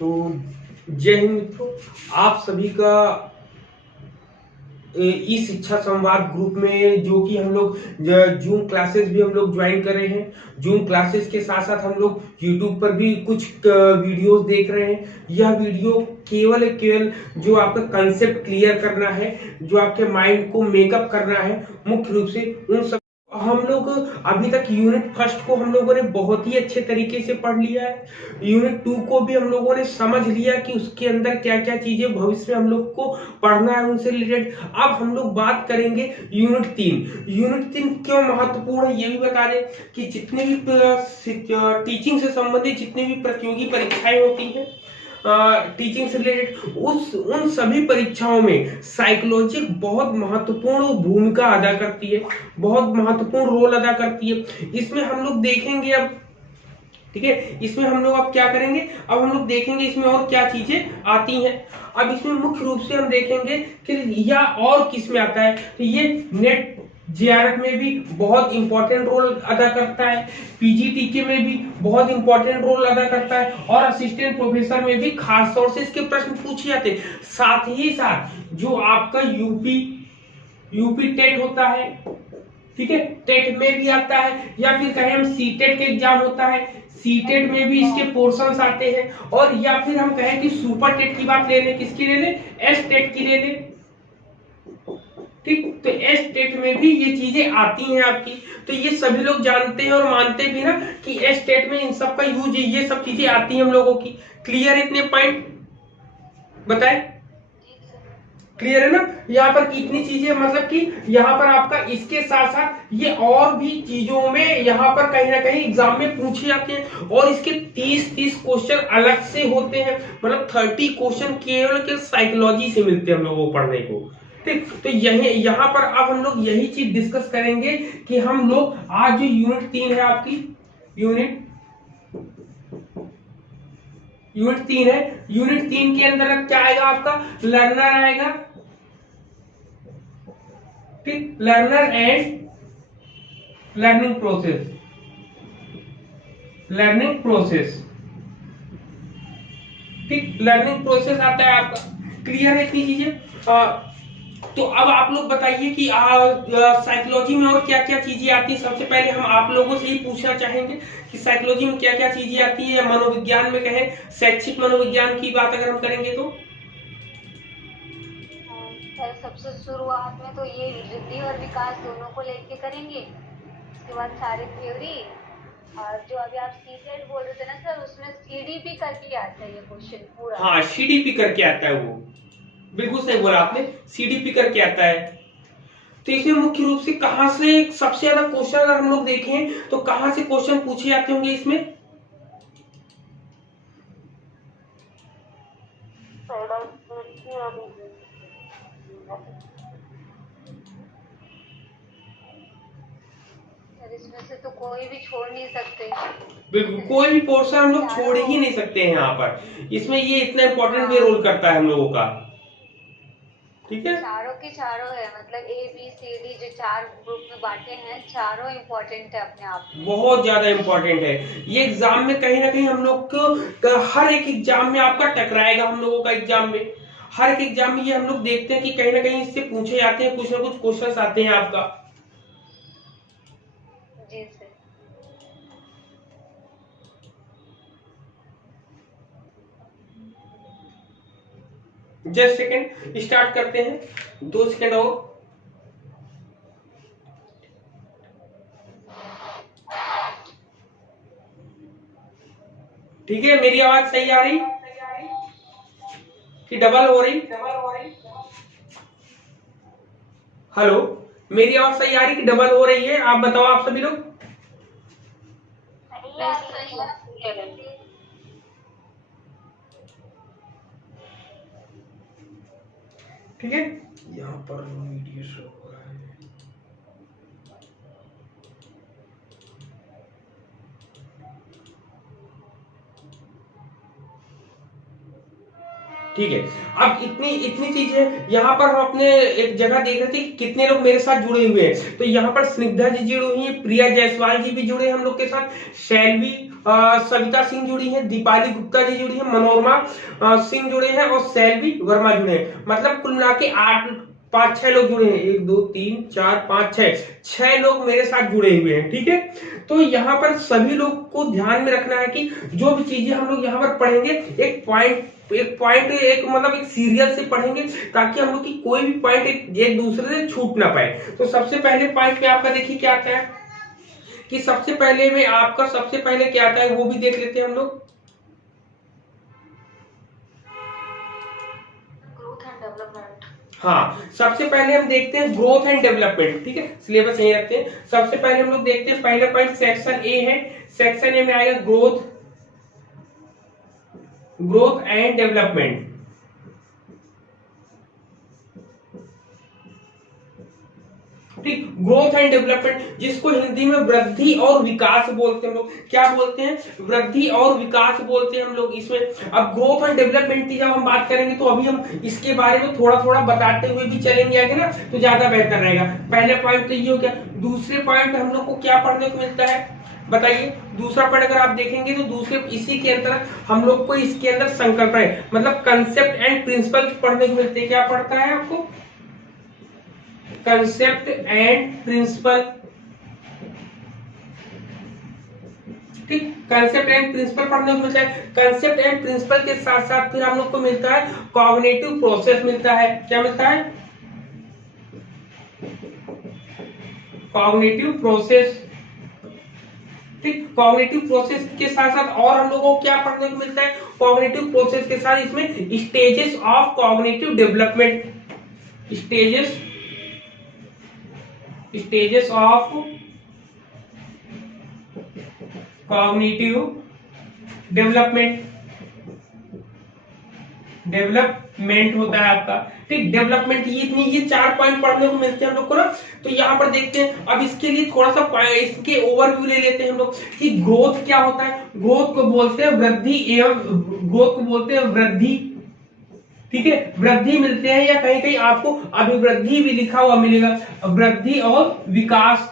तो जय हिंद मित्रों, आप सभी का इस शिक्षा संवाद ग्रुप में जो कि हम लोग जूम क्लासेस भी हम लोग ज्वाइन कर रहे हैं। जूम क्लासेस के साथ साथ हम लोग यूट्यूब पर भी कुछ वीडियोस देख रहे हैं। यह वीडियो केवल केवल जो आपका कंसेप्ट क्लियर करना है, जो आपके माइंड को मेकअप करना है, मुख्य रूप से उन सब हम लोग अभी तक यूनिट फर्स्ट को हम लोगों ने बहुत ही अच्छे तरीके से पढ़ लिया है। यूनिट 2 को भी हम लोगों ने समझ लिया कि उसके अंदर क्या क्या चीजें भविष्य में हम लोग को पढ़ना है उनसे रिलेटेड। अब हम लोग बात करेंगे यूनिट 3। यूनिट 3 क्यों महत्वपूर्ण है ये भी बता दें कि जितने भी टीचिंग से संबंधित जितनी भी प्रतियोगी परीक्षाएं होती हैं टीचिंग से रिलेटेड, उन सभी परीक्षाओं में साइकोलॉजी बहुत महत्वपूर्ण भूमिका अदा करती है, बहुत महत्वपूर्ण रोल अदा करती है। इसमें हम लोग देखेंगे अब, ठीक है, इसमें हम लोग अब क्या करेंगे, अब हम लोग देखेंगे इसमें और क्या चीजें आती हैं। अब इसमें मुख्य रूप से हम देखेंगे कि या और किस में आता है, तो ये नेट जेआरएफ में भी बहुत इंपॉर्टेंट रोल अदा करता है, पीजीटीके में भी बहुत इंपॉर्टेंट रोल अदा करता है, और असिस्टेंट प्रोफेसर में भी खास तौर से इसके प्रश्न पूछे जाते हैं। साथ ही साथ जो आपका यूपी टेट होता है, ठीक है, टेट में भी आता है, या फिर कहें हम सीटेट के एग्जाम होता है, सीटेट में भी इसके पोर्शंस आते हैं, और या फिर हम कहें कि सुपर टेट की बात ले लें, किसकी ले लें, एस टेट की ले लें, ठीक, तो एस टेट में भी ये चीजें आती हैं आपकी। तो ये सभी लोग जानते हैं और मानते भी ना कि एस टेट में इन सब का यूज है, ये सब चीजें आती हैं हम लोगों की। क्लियर है इतने पॉइंट बताए? क्लियर है ना? यहाँ पर कितनी चीजें, मतलब कि यहाँ पर आपका इसके साथ साथ ये और भी चीजों में यहाँ पर कहीं ना कहीं एग्जाम में पूछे जाते हैं, और इसके 30 क्वेश्चन अलग से होते हैं। मतलब 30 क्वेश्चन केवल साइकोलॉजी से मिलते हैं हम लोगों को पढ़ने को। ठीक, तो यहाँ पर अब हम लोग यही चीज डिस्कस करेंगे कि हम लोग आज जो यूनिट 3 है आपकी, यूनिट 3 है, यूनिट 3 के अंदर क्या आएगा आपका, लर्नर आएगा, ठीक, learner and learning process, learning process, ठीक, लर्निंग प्रोसेस आता है आपका। क्लियर है इतनी चीजें? तो अब आप लोग बताइए कि साइकोलॉजी में और क्या क्या चीजें आती है। सबसे पहले हम आप लोगों से ही पूछना चाहेंगे कि साइकोलॉजी में क्या क्या चीजें आती है, मनोविज्ञान में कहें, शैक्षिक मनोविज्ञान की बात अगर हम करेंगे तो सबसे शुरुआत में तो ये वृद्धि और विकास दोनों को लेके करेंगे। उसके बाद सारी थ्योरी, और जो अभी आप सीटेट बोल रहे थे ना सर, उसमें सीडीपी करके आता है ये क्वेश्चन पूरा। हाँ, सीडीपी करके आता है, वो बिल्कुल सही बोला आपने, सीडीपी करके आता है। तो इसमें मुख्य रूप से कहां से सबसे ज्यादा क्वेश्चन अगर हम लोग देखें तो कहां से क्वेश्चन पूछे जाते होंगे इसमें? इसमें से तो कोई भी छोड़ नहीं सकते। बिल्कुल, कोई भी पोर्शन हम लोग छोड़ ही नहीं सकते हैं यहाँ पर। इसमें ये इतना इंपॉर्टेंट भी रोल करता है हम लोगों का, ठीक है, चारों के चारों है, मतलब ए बी सी डी जो 4 ग्रुप में बांटे हैं, चारों इम्पोर्टेंट है अपने आप में, बहुत ज्यादा इंपॉर्टेंट है। ये एग्जाम में कहीं ना कहीं हम लोग को हर एक एग्जाम में आपका टकराएगा, हम लोगों का एग्जाम में, हर एक एग्जाम में ये हम लोग देखते हैं कि कहीं ना कहीं इससे पूछे जाते हैं, कुछ ना कुछ क्वेश्चन आते हैं आपका। जी सर। जस्ट सेकेंड, स्टार्ट करते हैं, 2 सेकेंड और। ठीक है, मेरी आवाज सही आ रही कि डबल हो रही? हेलो, मेरी आवाज सही आ रही कि डबल हो रही है? आप बताओ, आप सभी लोग। ठीक है, यहाँ पर वीडियो शो हो रहा है। ठीक है। अब इतनी इतनी चीज है, यहाँ पर हम अपने एक जगह देख रहे थे कि कितने लोग मेरे साथ जुड़े हुए हैं। तो यहाँ पर स्निग्धा जी जुड़ी हुई है, प्रिया जायसवाल जी भी जुड़े हैं हम लोग के साथ, शैलवी सविता सिंह जुड़ी है, दीपाली गुप्ता जी जुड़ी है, मनोरमा सिंह जुड़े हैं और शैलवी वर्मा जुड़े हैं। मतलब कुल मिला के 8-5-6 लोग जुड़े हैं। 1 2 3 4 5 6 लोग मेरे साथ जुड़े हुए हैं। ठीक है, तो यहाँ पर सभी लोग को ध्यान में रखना है कि जो भी चीजें हम लोग यहाँ पर पढ़ेंगे एक पॉइंट एक मतलब एक सीरियल से पढ़ेंगे, ताकि हम लोग की कोई भी पॉइंट एक दूसरे से छूट ना पाए। तो सबसे पहले पॉइंट पे आपका देखिए क्या आता है कि सबसे पहले में आपका सबसे पहले क्या आता है वो भी देख लेते हैं हम लोग। Growth and development. हाँ, सबसे पहले हम देखते हैं ग्रोथ एंड डेवलपमेंट। ठीक है, सिलेबस यही रखते हैं। सबसे पहले हम लोग देखते हैं, पहला पॉइंट सेक्शन ए है। सेक्शन ए में आएगा ग्रोथ एंड डेवलपमेंट। ठीक, ग्रोथ एंड डेवलपमेंट, जिसको हिंदी में वृद्धि और विकास बोलते हैं हम लोग। क्या बोलते हैं? वृद्धि और विकास बोलते हैं हम लोग इसमें। अब ग्रोथ एंड डेवलपमेंट की जब हम बात करेंगे तो अभी हम इसके बारे में थोड़ा थोड़ा बताते हुए भी चलेंगे आगे ना, तो ज्यादा बेहतर रहेगा। पहले पॉइंट तो ये हो गया। दूसरे पॉइंट हम लोग को क्या पढ़ने को मिलता है बताइए? दूसरा पॉइंट अगर आप देखेंगे तो दूसरे इसी के अंदर हम लोग को इसके अंदर संकल्पना मतलब कंसेप्ट एंड प्रिंसिपल पढ़ने को मिलते हैं। क्या पढ़ता है आपको? Concept and principle. ठीक, कंसेप्ट एंड प्रिंसिपल पढ़ने को मिलता है। कंसेप्ट एंड प्रिंसिपल के साथ साथ फिर हम लोग को मिलता है कॉग्निटिव प्रोसेस मिलता है। क्या मिलता है? Cognitive process. ठीक, कॉग्निटिव प्रोसेस के साथ साथ और हम लोगों को क्या पढ़ने को मिलता है? कॉग्निटिव प्रोसेस के साथ इसमें stages of cognitive development. Stages of cognitive development होता है आपका। ठीक, डेवलपमेंट ये 4 पॉइंट पढ़ने को मिलते हैं हम लोग को ना। तो यहाँ पर देखते हैं, अब इसके लिए थोड़ा सा इसके ओवरव्यू ले लेते हैं हम लोग कि ग्रोथ क्या होता है। ग्रोथ को बोलते हैं वृद्धि वृद्धि। ठीक है, वृद्धि मिलते हैं या कहीं कहीं आपको अभिवृद्धि भी लिखा हुआ मिलेगा। वृद्धि और विकास।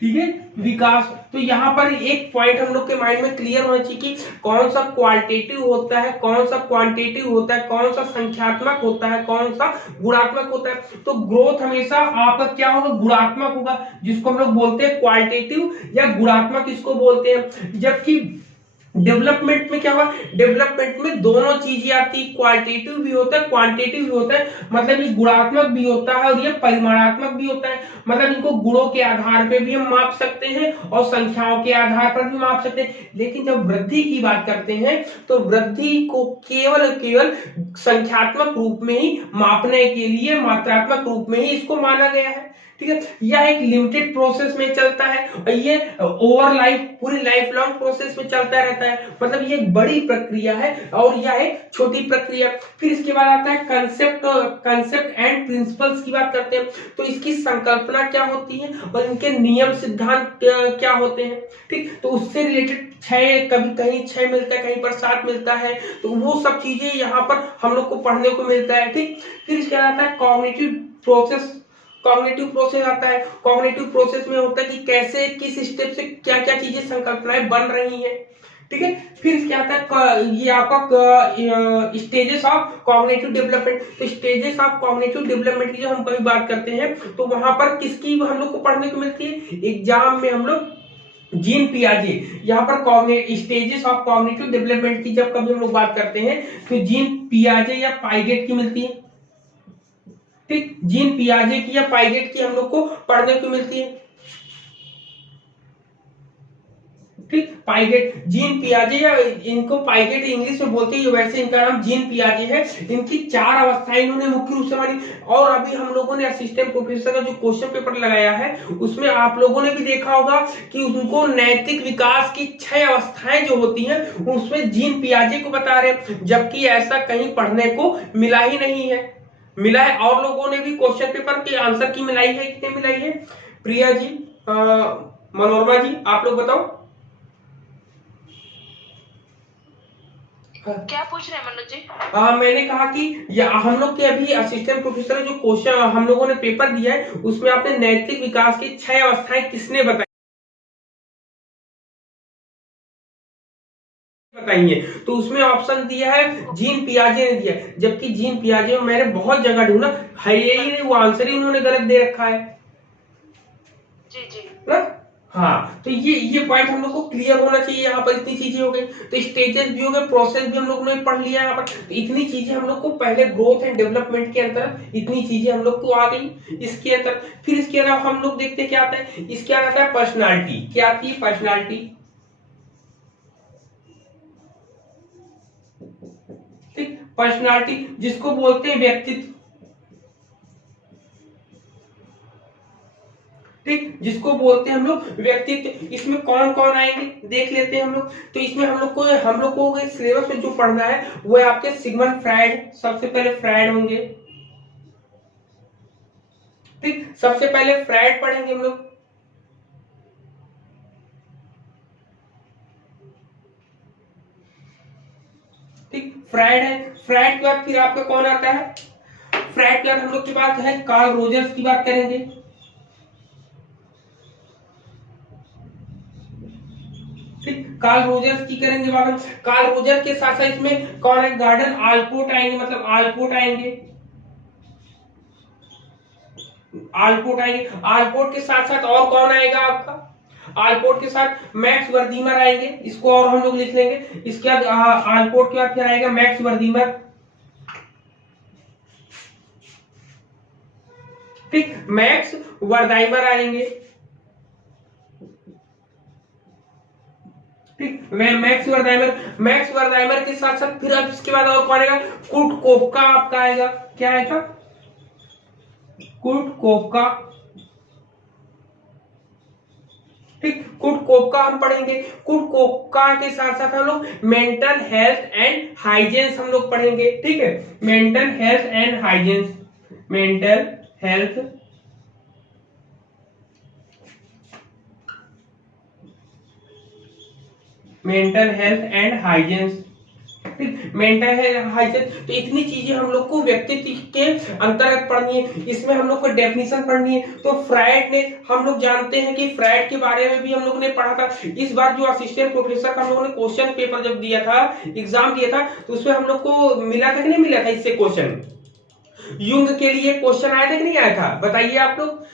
ठीक है, विकास। तो यहाँ पर एक पॉइंट हम लोग के माइंड में क्लियर होना चाहिए कि कौन सा क्वालिटेटिव होता है, कौन सा क्वांटिटेटिव होता है, कौन सा संख्यात्मक होता है, कौन सा गुणात्मक होता है। तो ग्रोथ हमेशा आपका क्या होगा? गुणात्मक होगा, जिसको हम लोग बोलते हैं क्वालिटेटिव या गुणात्मक इसको बोलते हैं। जबकि डेवलपमेंट में क्या हुआ? डेवलपमेंट में दोनों चीजें आती, क्वालिटेटिव भी होता है, क्वांटिटेटिव भी होता है। मतलब ये गुणात्मक भी होता है और ये परिमाणात्मक भी होता है। मतलब इनको गुणों के आधार पे भी हम माप सकते हैं और संख्याओं के आधार पर भी माप सकते हैं। लेकिन जब वृद्धि की बात करते हैं तो वृद्धि को केवल संख्यात्मक रूप में ही मापने के लिए, मात्रात्मक रूप में ही इसको माना गया है। ठीक है, यह एक लिमिटेड प्रोसेस में चलता है और ये ओवर लाइफ पूरी लाइफ लॉन्ग प्रोसेस में चलता रहता है। मतलब ये एक बड़ी प्रक्रिया है और यह एक छोटी प्रक्रिया। फिर इसके बाद आता है कंसेप्ट एंड प्रिंसिपल्स की बात करते हैं। तो इसकी संकल्पना क्या होती है और इनके नियम सिद्धांत क्या होते हैं। ठीक, तो उससे रिलेटेड 6, कभी कहीं 6 मिलता है, कहीं पर 7 मिलता है। तो वो सब चीजें यहाँ पर हम लोग को पढ़ने को मिलता है। ठीक, फिर इसके बाद आता है कॉग्निटिव प्रोसेस आता है। कॉग्निटिव प्रोसेस में होता है कि कैसे किस स्टेप से क्या क्या चीजें संकल्पनाएं बन रही हैं। ठीक है, फिर क्या आता है ये आपका स्टेजेस ऑफ कॉग्निटिव डेवलपमेंट। तो स्टेजेस ऑफ कॉग्निटिव डेवलपमेंट की जब हम कभी बात करते हैं तो वहां पर किसकी हम लोग को पढ़ने को मिलती है? एग्जाम में हम लोग जीन पियाजे, यहाँ पर स्टेजेस ऑफ कॉग्निटिव डेवलपमेंट की जब कभी हम लोग बात करते हैं तो जीन पियाजे या पाइगेट की मिलती है। ठीक, जीन पियाजे की या पाइगेट की हम लोग को पढ़ने को मिलती है। ठीक, पाइगेट, जीन पियाजे या इनको पाइगेट इंग्लिश में बोलते हैं, वैसे इनका नाम जीन पियाजे है। इनकी 4 अवस्थाएं इन्होंने मुख्य रूप से मानी। और अभी हम लोगों ने असिस्टेंट प्रोफेसर का जो क्वेश्चन पेपर लगाया है उसमें आप लोगों ने भी देखा होगा कि उनको नैतिक विकास की 6 अवस्थाएं जो होती हैं उसमें जीन पियाजे को बता रहे हैं, जबकि ऐसा कहीं पढ़ने को मिला ही नहीं है। मिला है और लोगों ने भी क्वेश्चन पेपर के आंसर की मिलाई है कि नहीं मिलाई है? प्रिया जी, मनोरमा जी, आप लोग बताओ। क्या पूछ रहे हैं मनोज जी? मैंने कहा कि या हम लोग के अभी असिस्टेंट प्रोफेसर जो क्वेश्चन हम लोगों ने पेपर दिया है उसमें आपने नैतिक विकास की 6 अवस्थाएं किसने बताइए, तो उसमें ऑप्शन दिया है जीन पियाजे ने दिया है, जबकि जीन पियाजे में मैंने बहुत जगह ढूंढा है यही नहीं, वो आंसर ही उन्होंने गलत दे रखा है जी जी ना। हाँ, तो ये पॉइंट हम लोग को क्लियर होना चाहिए। यहाँ पर इतनी चीजें हो गई, तो स्टेजेस भी हो गए, प्रोसेस भी हम लोग ने पढ़ लिया यहाँ पर, तो इतनी चीजें हम लोग को पहले ग्रोथ एंड डेवलपमेंट के अंदर इतनी चीजें हम लोग को आ गई इसके अंदर। फिर इसके अलावा हम लोग देखते क्या आता है, इसके आता है पर्सनालिटी। क्या आती है? पर्सनालिटी। ठीक, पर्सनालिटी जिसको बोलते हैं व्यक्तित्व। ठीक, जिसको बोलते हैं हम लोग व्यक्तित्व। इसमें कौन कौन आएंगे देख लेते हैं हम लोग। तो इसमें हम लोग को सिलेबस में जो पढ़ना है वो है आपके सिगमंड फ्राइड। सबसे पहले फ्राइड होंगे। ठीक, सबसे पहले फ्राइड पढ़ेंगे हम लोग। ठीक, फ्राइड है। फ्राइड के बाद फिर आपका कौन आता है? फ्राइड के बाद हम लोग की बात है कार्ल रोजर्स की बात करेंगे। ठीक, कार्ल रोजर्स की करेंगे बात हम। कार्ल रोजर के साथ साथ इसमें कौन है? गार्डन आलपोर्ट आएंगे, मतलब आलपोर्ट आएंगे। आलपोर्ट आएंगे। आलपोर्ट के साथ साथ और कौन आएगा आपका? आलपोर्ट के साथ मैक्स वर्दीमर आएंगे, इसको और हम लोग लिख लेंगे। इसके बाद आलपोर्ट के बाद फिर आएगा मैक्स वर्दीमर। ठीक, मैक्स वर्दाइमर आएंगे। ठीक, मैक्स वर्दाइमर के साथ साथ फिर अब इसके बाद और कौन आएगा? कुर्ट कोपका आपका आएगा। क्या आएगा? कुर्ट कोपका। ठीक, कुर्ट कोपका हम पढ़ेंगे। कुर्ट कोपका के साथ साथ हम लोग मेंटल हेल्थ एंड हाइजेंस हम लोग पढ़ेंगे। ठीक है, mental health and Huygens. Mental health and Huygens. Mental health Huygens. तो इतनी चीजें हम लोग को व्यक्तित्व के अंतर्गत पढ़नी है। इसमें हम लोग को डेफिनेशन पढ़नी है। तो फ्राइड ने, हम लोग जानते हैं कि फ्राइड के बारे में भी हम लोग ने पढ़ा था। इस बार जो असिस्टेंट प्रोफेसर का हम लोगों ने क्वेश्चन पेपर जब दिया था, एग्जाम दिया था, तो उसमें हम लोग को मिला था कि नहीं मिला था इससे क्वेश्चन? युंग के लिए क्वेश्चन आया था कि नहीं आया था? बताइए आप लोग,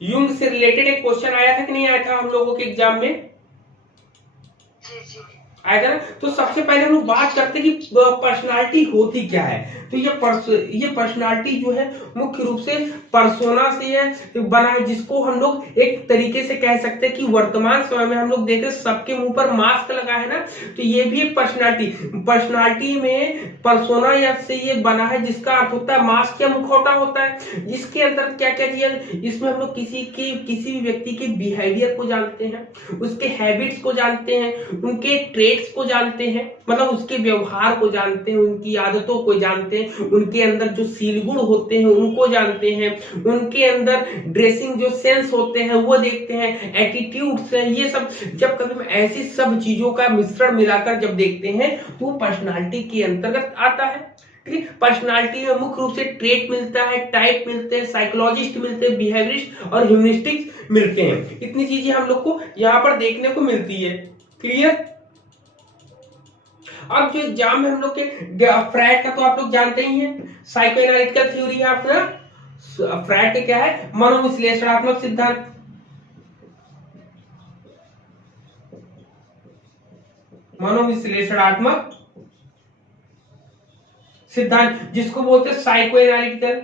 युंग से रिलेटेड एक क्वेश्चन आया था कि नहीं आया था हम लोगों के एग्जाम में? जी जी आया था ना। तो सबसे पहले हम लोग बात करते हैं कि पर्सनालिटी होती क्या है। तो ये पर्सनालिटी जो है मुख्य रूप से पर्सोना से बना है, जिसको हम लोग एक तरीके से कह सकते हैं कि वर्तमान समय में हम लोग देखते हैं सबके मुंह पर मास्क लगा है ना, तो ये भी एक पर्सनालिटी में पर्सोना या से ये बना है, जिसका अर्थ होता है मास्क या मुखौटा होता है। इसके अंदर क्या क्या चीजें, इसमें हम लोग किसी भी व्यक्ति के बिहेवियर को जानते हैं, उसके हैबिट्स को जानते हैं, उनके ट्रेड्स को जानते हैं, मतलब उसके व्यवहार को जानते हैं, उनकी आदतों को जानते हैं, उनके अंदर जो सील गुण होते हैं उनको जानते हैं, उनके अंदर ड्रेसिंग जो सेंस होते हैं वो देखते हैं, एटीट्यूड्स हैं, ये सब जब कभी ऐसी सब चीजों का मिश्रण मिलाकर जब देखते हैं तो वो पर्सनालिटी के अंतर्गत आता है। पर्सनालिटी में मुख्य रूप से ट्रेट मिलता है, टाइप मिलते हैं, साइकोलॉजिस्ट मिलते हैं, बिहेवियरिस्ट और ह्यूमरिस्टिक्स मिलते हैं। इतनी चीजें हम लोग को यहाँ पर देखने को मिलती है। क्लियर? अब जो एग्जाम में हम लोग के फ्राइड का तो आप लोग जानते ही हैं, साइको एनालिटिकल थ्योरी है अपना। फ्राइड का क्या है? मनोविश्लेषणात्मक सिद्धांत। मनोविश्लेषणात्मक सिद्धांत, जिसको बोलते हैं साइको एनालिटिकल।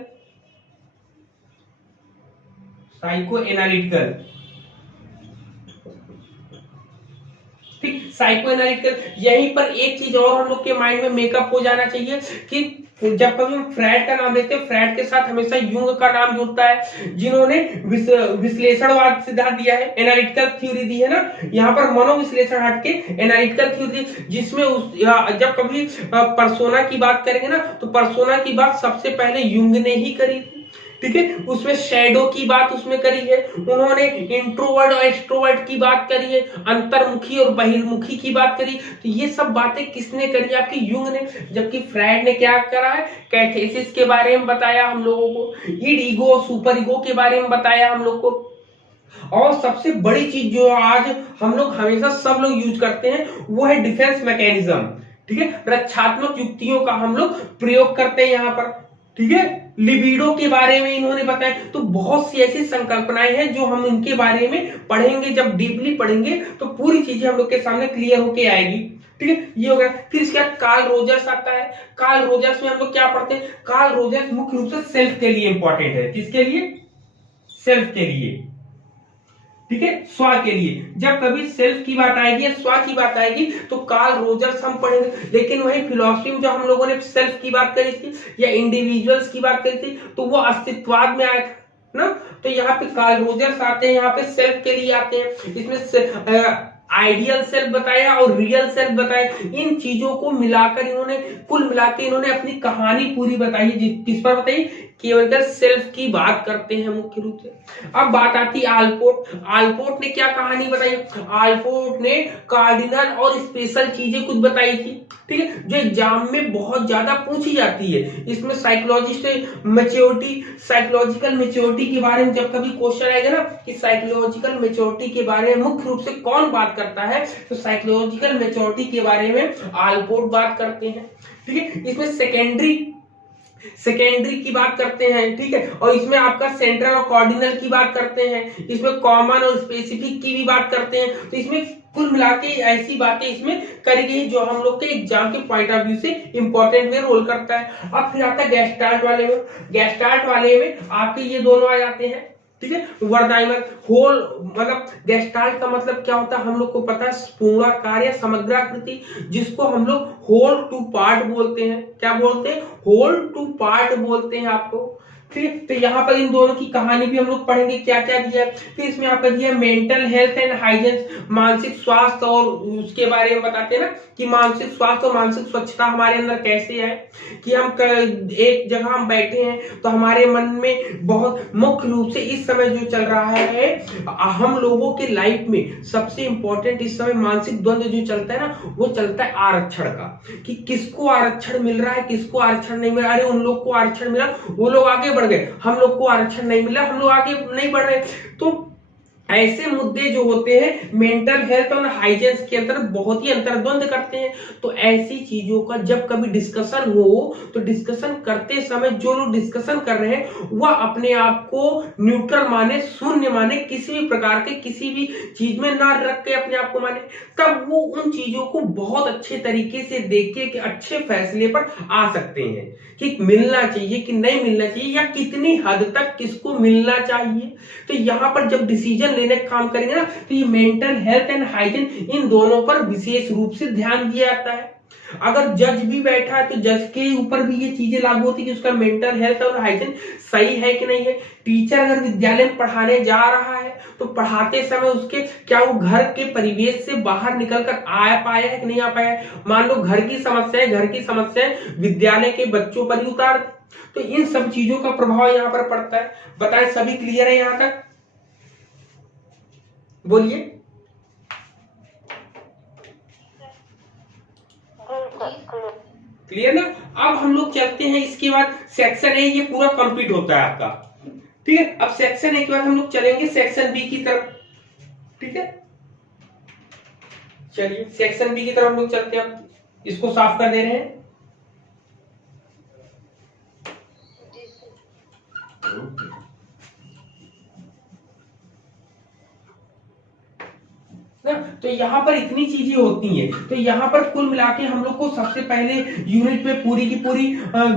ठीक, साइको एनालिटिकल। यहीं पर एक चीज और हम लोग के माइंड में मेकअप हो जाना चाहिए कि जब कभी हम फ्राइड का नाम लेते हैं, फ्राइड के साथ हमेशा यूंग का नाम जुड़ता है, जिन्होंने विश्लेषणवाद सिद्धांत दिया है, एनालिटिकल थ्योरी दी है ना। यहाँ पर मनोविश्लेषण हट के एनालिटिकल थ्योरी, जिसमें जब कभी पर्सोना की बात करेंगे ना, तो पर्सोना की बात सबसे पहले यूंग ने ही करी थी। ठीक है, उसमें शैडो की बात उसमें करी है, उन्होंने इंट्रोवर्ट और एक्सट्रोवर्ट की बात करी है, अंतर्मुखी और बहिर्मुखी की बात करी। तो ये सब बातें किसने करी? आपके युंग ने। जबकि फ्रायड ने क्या करा है? कैथेसिस के बारे में बताया हम लोगों को, इड ईगो सुपर ईगो के बारे में बताया हम लोग को। और सबसे बड़ी चीज जो आज हम लोग हमेशा सब लोग यूज करते हैं वो है डिफेंस मैकेनिज्म। ठीक है, रक्षात्मक युक्तियों का हम लोग प्रयोग करते हैं यहाँ पर। ठीक है, लिबिडो के बारे में इन्होंने बताया। तो बहुत सी ऐसी संकल्पनाएं हैं जो हम इनके बारे में पढ़ेंगे, जब डीपली पढ़ेंगे तो पूरी चीजें हम लोग के सामने क्लियर होके आएगी। ठीक है, ये हो गया। फिर इसके बाद कार्ल रोजर्स आता है। कार्ल रोजर्स में हम लोग क्या पढ़ते हैं? कार्ल रोजर्स मुख्य रूप से सेल्फ के लिए इंपॉर्टेंट है। किसके लिए? सेल्फ के लिए। ठीक है, स्व के लिए। जब कभी सेल्फ की बात आएगी या स्व की बात आएगी तो कार्ल रोजर्स हम पढ़ेंगे। लेकिन वही फिलॉसफी में जो हम लोगों ने सेल्फ की बात करी थी या इंडिविजुअल्स की बात करी थी तो वो अस्तित्ववाद में आया था ना। तो यहाँ पे कार्ल रोजर्स आते हैं, यहाँ पे सेल्फ के लिए आते हैं। इसमें आइडियल सेल्फ बताया और रियल सेल्फ बताया। इन चीजों को मिलाकर इन्होंने कुल मिलाकर इन्होंने अपनी कहानी पूरी बताई। किस पर बताई? केवल सेल्फ की बात करते हैं मुख्य रूप से। अब बात आती है आलपोर्ट। आलपोर्ट ने क्या कहानी बताई? आलपोर्ट ने कार्डिनल और स्पेशल चीजें कुछ बताई थी। ठीक है, जो एग्जाम में बहुत ज्यादा पूछी जाती है। इसमें साइकोलॉजिस्ट मैच्योरिटी, साइकोलॉजिकल मैच्योरिटी के बारे में जब कभी क्वेश्चन आएगा ना कि साइकोलॉजिकल मैच्योरिटी के बारे में मुख्य रूप से कौन बात करता है, तो साइकोलॉजिकल मैच्योरिटी के बारे में आलपोर्ट बात करते हैं। ठीक है, इसमें सेकेंडरी की बात करते हैं। ठीक है, और इसमें आपका सेंट्रल और कॉर्डिनल की बात करते हैं। इसमें कॉमन और स्पेसिफिक की भी बात करते हैं। तो इसमें कुल मिला के ऐसी बातें इसमें करी गई जो हम लोग के एग्जाम के पॉइंट ऑफ व्यू से इंपॉर्टेंट में रोल करता है। अब फिर आता है गेस्टाल्ट वाले में। गेस्टाल्ट वाले में आपके ये दोनों आ जाते हैं। ठीक है, वर्डाइमर होल, मतलब गेस्टाल्ट का मतलब क्या होता है हम लोग को पता है, पूर्णाकार या समग्राकृति, जिसको हम लोग होल टू पार्ट बोलते हैं। क्या बोलते हैं? होल टू पार्ट बोलते हैं आपको। ठीक, तो यहाँ पर इन दोनों की कहानी भी हम लोग पढ़ेंगे क्या क्या दिया है। फिर इसमें आपका दिया मेंटल हेल्थ एंड हाइजीन, मानसिक स्वास्थ्य और उसके बारे में बताते हैं ना कि मानसिक स्वास्थ्य और मानसिक स्वच्छता हमारे अंदर कैसे है। कि हम एक जगह हम बैठे हैं तो हमारे मन में बहुत मुख्य रूप से इस समय जो चल रहा है हम लोगों के लाइफ में सबसे इंपॉर्टेंट इस समय मानसिक द्वंद्व जो चलता है ना, वो चलता है आरक्षण का। कि किसको आरक्षण मिल रहा है, किसको आरक्षण नहीं मिल रहा। अरे उन लोग को आरक्षण मिला, वो लोग आगे बढ़ गए, हम लोग को आरक्षण नहीं मिला, हम लोग आगे नहीं बढ़ रहे। तो ऐसे मुद्दे जो होते हैं मेंटल हेल्थ और हाइजीन के अंदर बहुत ही अंतर्द्वंद करते हैं। तो ऐसी चीजों का जब कभी डिस्कशन हो तो डिस्कशन करते समय जो लोग डिस्कशन कर रहे हैं वह अपने आप को न्यूट्रल माने, शून्य माने, किसी भी प्रकार के किसी भी चीज में ना रख के अपने आप को माने। तब वो उन चीजों को बहुत अच्छे तरीके से देख के अच्छे फैसले पर आ सकते हैं कि मिलना चाहिए कि नहीं मिलना चाहिए या कितनी हद तक किसको मिलना चाहिए। तो यहाँ पर जब डिसीजन लेने का काम करेंगे ना तो ये मेंटल हेल्थ एंड हाइजीन इन दोनों पर विशेष रूप से ध्यान दिया जाता है। अगर जज भी बैठा है तो जज के ऊपर भी ये चीजें लागू होती है कि उसका मेंटल हेल्थ और हाइजीन सही है कि नहीं है। टीचर अगर विद्यालय में पढ़ाने जा रहा है तो पढ़ाते समय उसके क्या वो घर के परिवेश से बाहर निकलकर आ पाया है कि नहीं आ पाया है। मान लो घर की समस्याएं विद्यालय के बच्चों पर ही उतार, तो इन सब चीजों का प्रभाव यहाँ पर पड़ता है। बताएं सभी क्लियर है यहाँ तक? बोलिए। क्लियर ना? अब हम लोग चलते हैं इसके बाद सेक्शन ए, ये पूरा कंप्लीट होता है आपका। ठीक है, अब सेक्शन ए के बाद हम लोग चलेंगे सेक्शन बी की तरफ। ठीक है, चलिए सेक्शन बी की तरफ हम लोग चलते हैं। अब इसको साफ कर दे रहे हैं। ना तो यहाँ पर इतनी चीजें होती हैं। तो यहाँ पर कुल मिला के हम लोग को सबसे पहले यूनिट में पूरी की पूरी